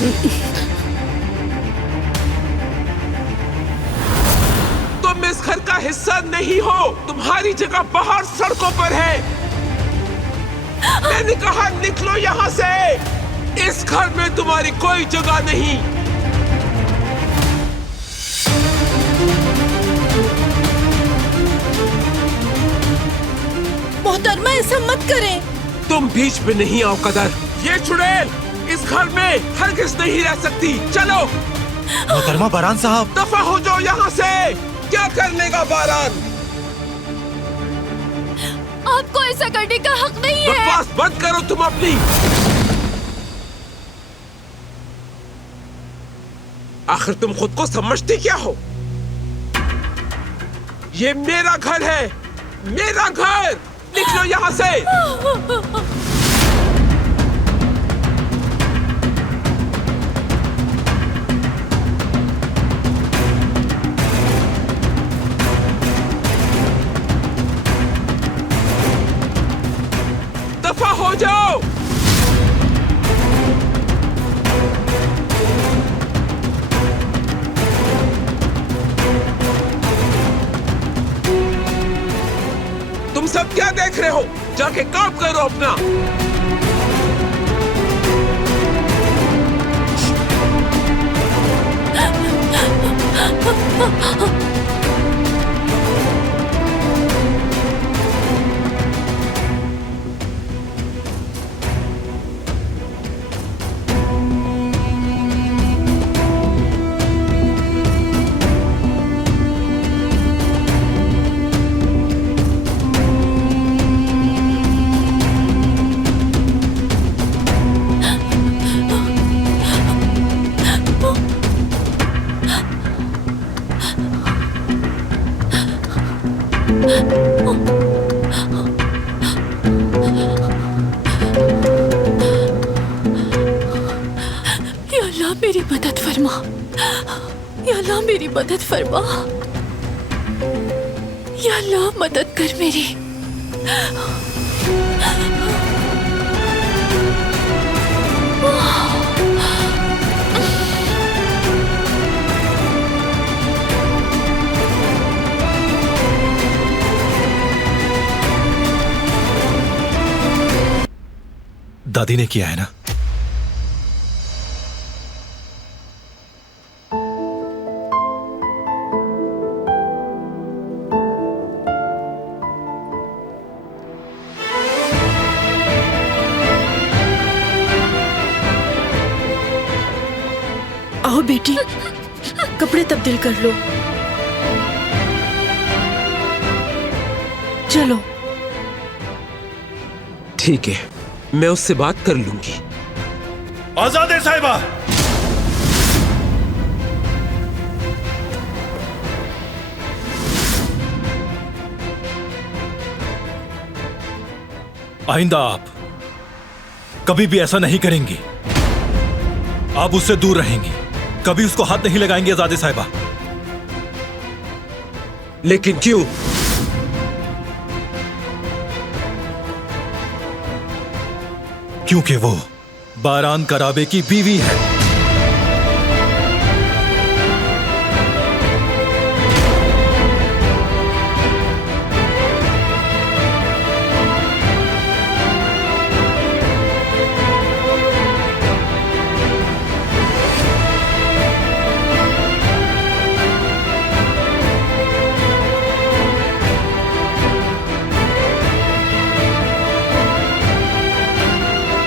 तुम इस घर का हिस्सा नहीं हो। तुम्हारी जगह बाहर सड़कों पर है। मैंने कहा निकलो यहाँ से। इस घर में तुम्हारी कोई जगह नहीं। मोहतरमा, ऐसा मत करें। तुम बीच में नहीं आओ कदर। ये चुड़ैल इस घर में हरगिज़ नहीं रह सकती। चलो। मोहतरमा बारान साहब, दफा हो जाओ यहाँ से। क्या कर लेगा बारान? आपको ऐसा करने का हक नहीं है। बकवास बंद करो तुम अपनी। आखिर तुम खुद को समझती क्या हो? ये मेरा घर है, मेरा घर। निकलो यहाँ से। दफा हो जाओ। तुम सब क्या देख रहे हो? जाके काम करो अपना। या अल्लाह मेरी मदद फरमा, या अल्लाह मेरी मदद फरमा, या अल्लाह मदद कर मेरी। दादी ने किया है ना? आओ बेटी, कपड़े तब्दील कर लो। चलो। ठीक है, मैं उससे बात कर लूंगी। आजाद है साहिबा। आइंदा आप कभी भी ऐसा नहीं करेंगी। आप उससे दूर रहेंगी, कभी उसको हाथ नहीं लगाएंगे आजाद साहिबा। लेकिन क्यों? क्योंकि वो बारान कराबे की बीवी है।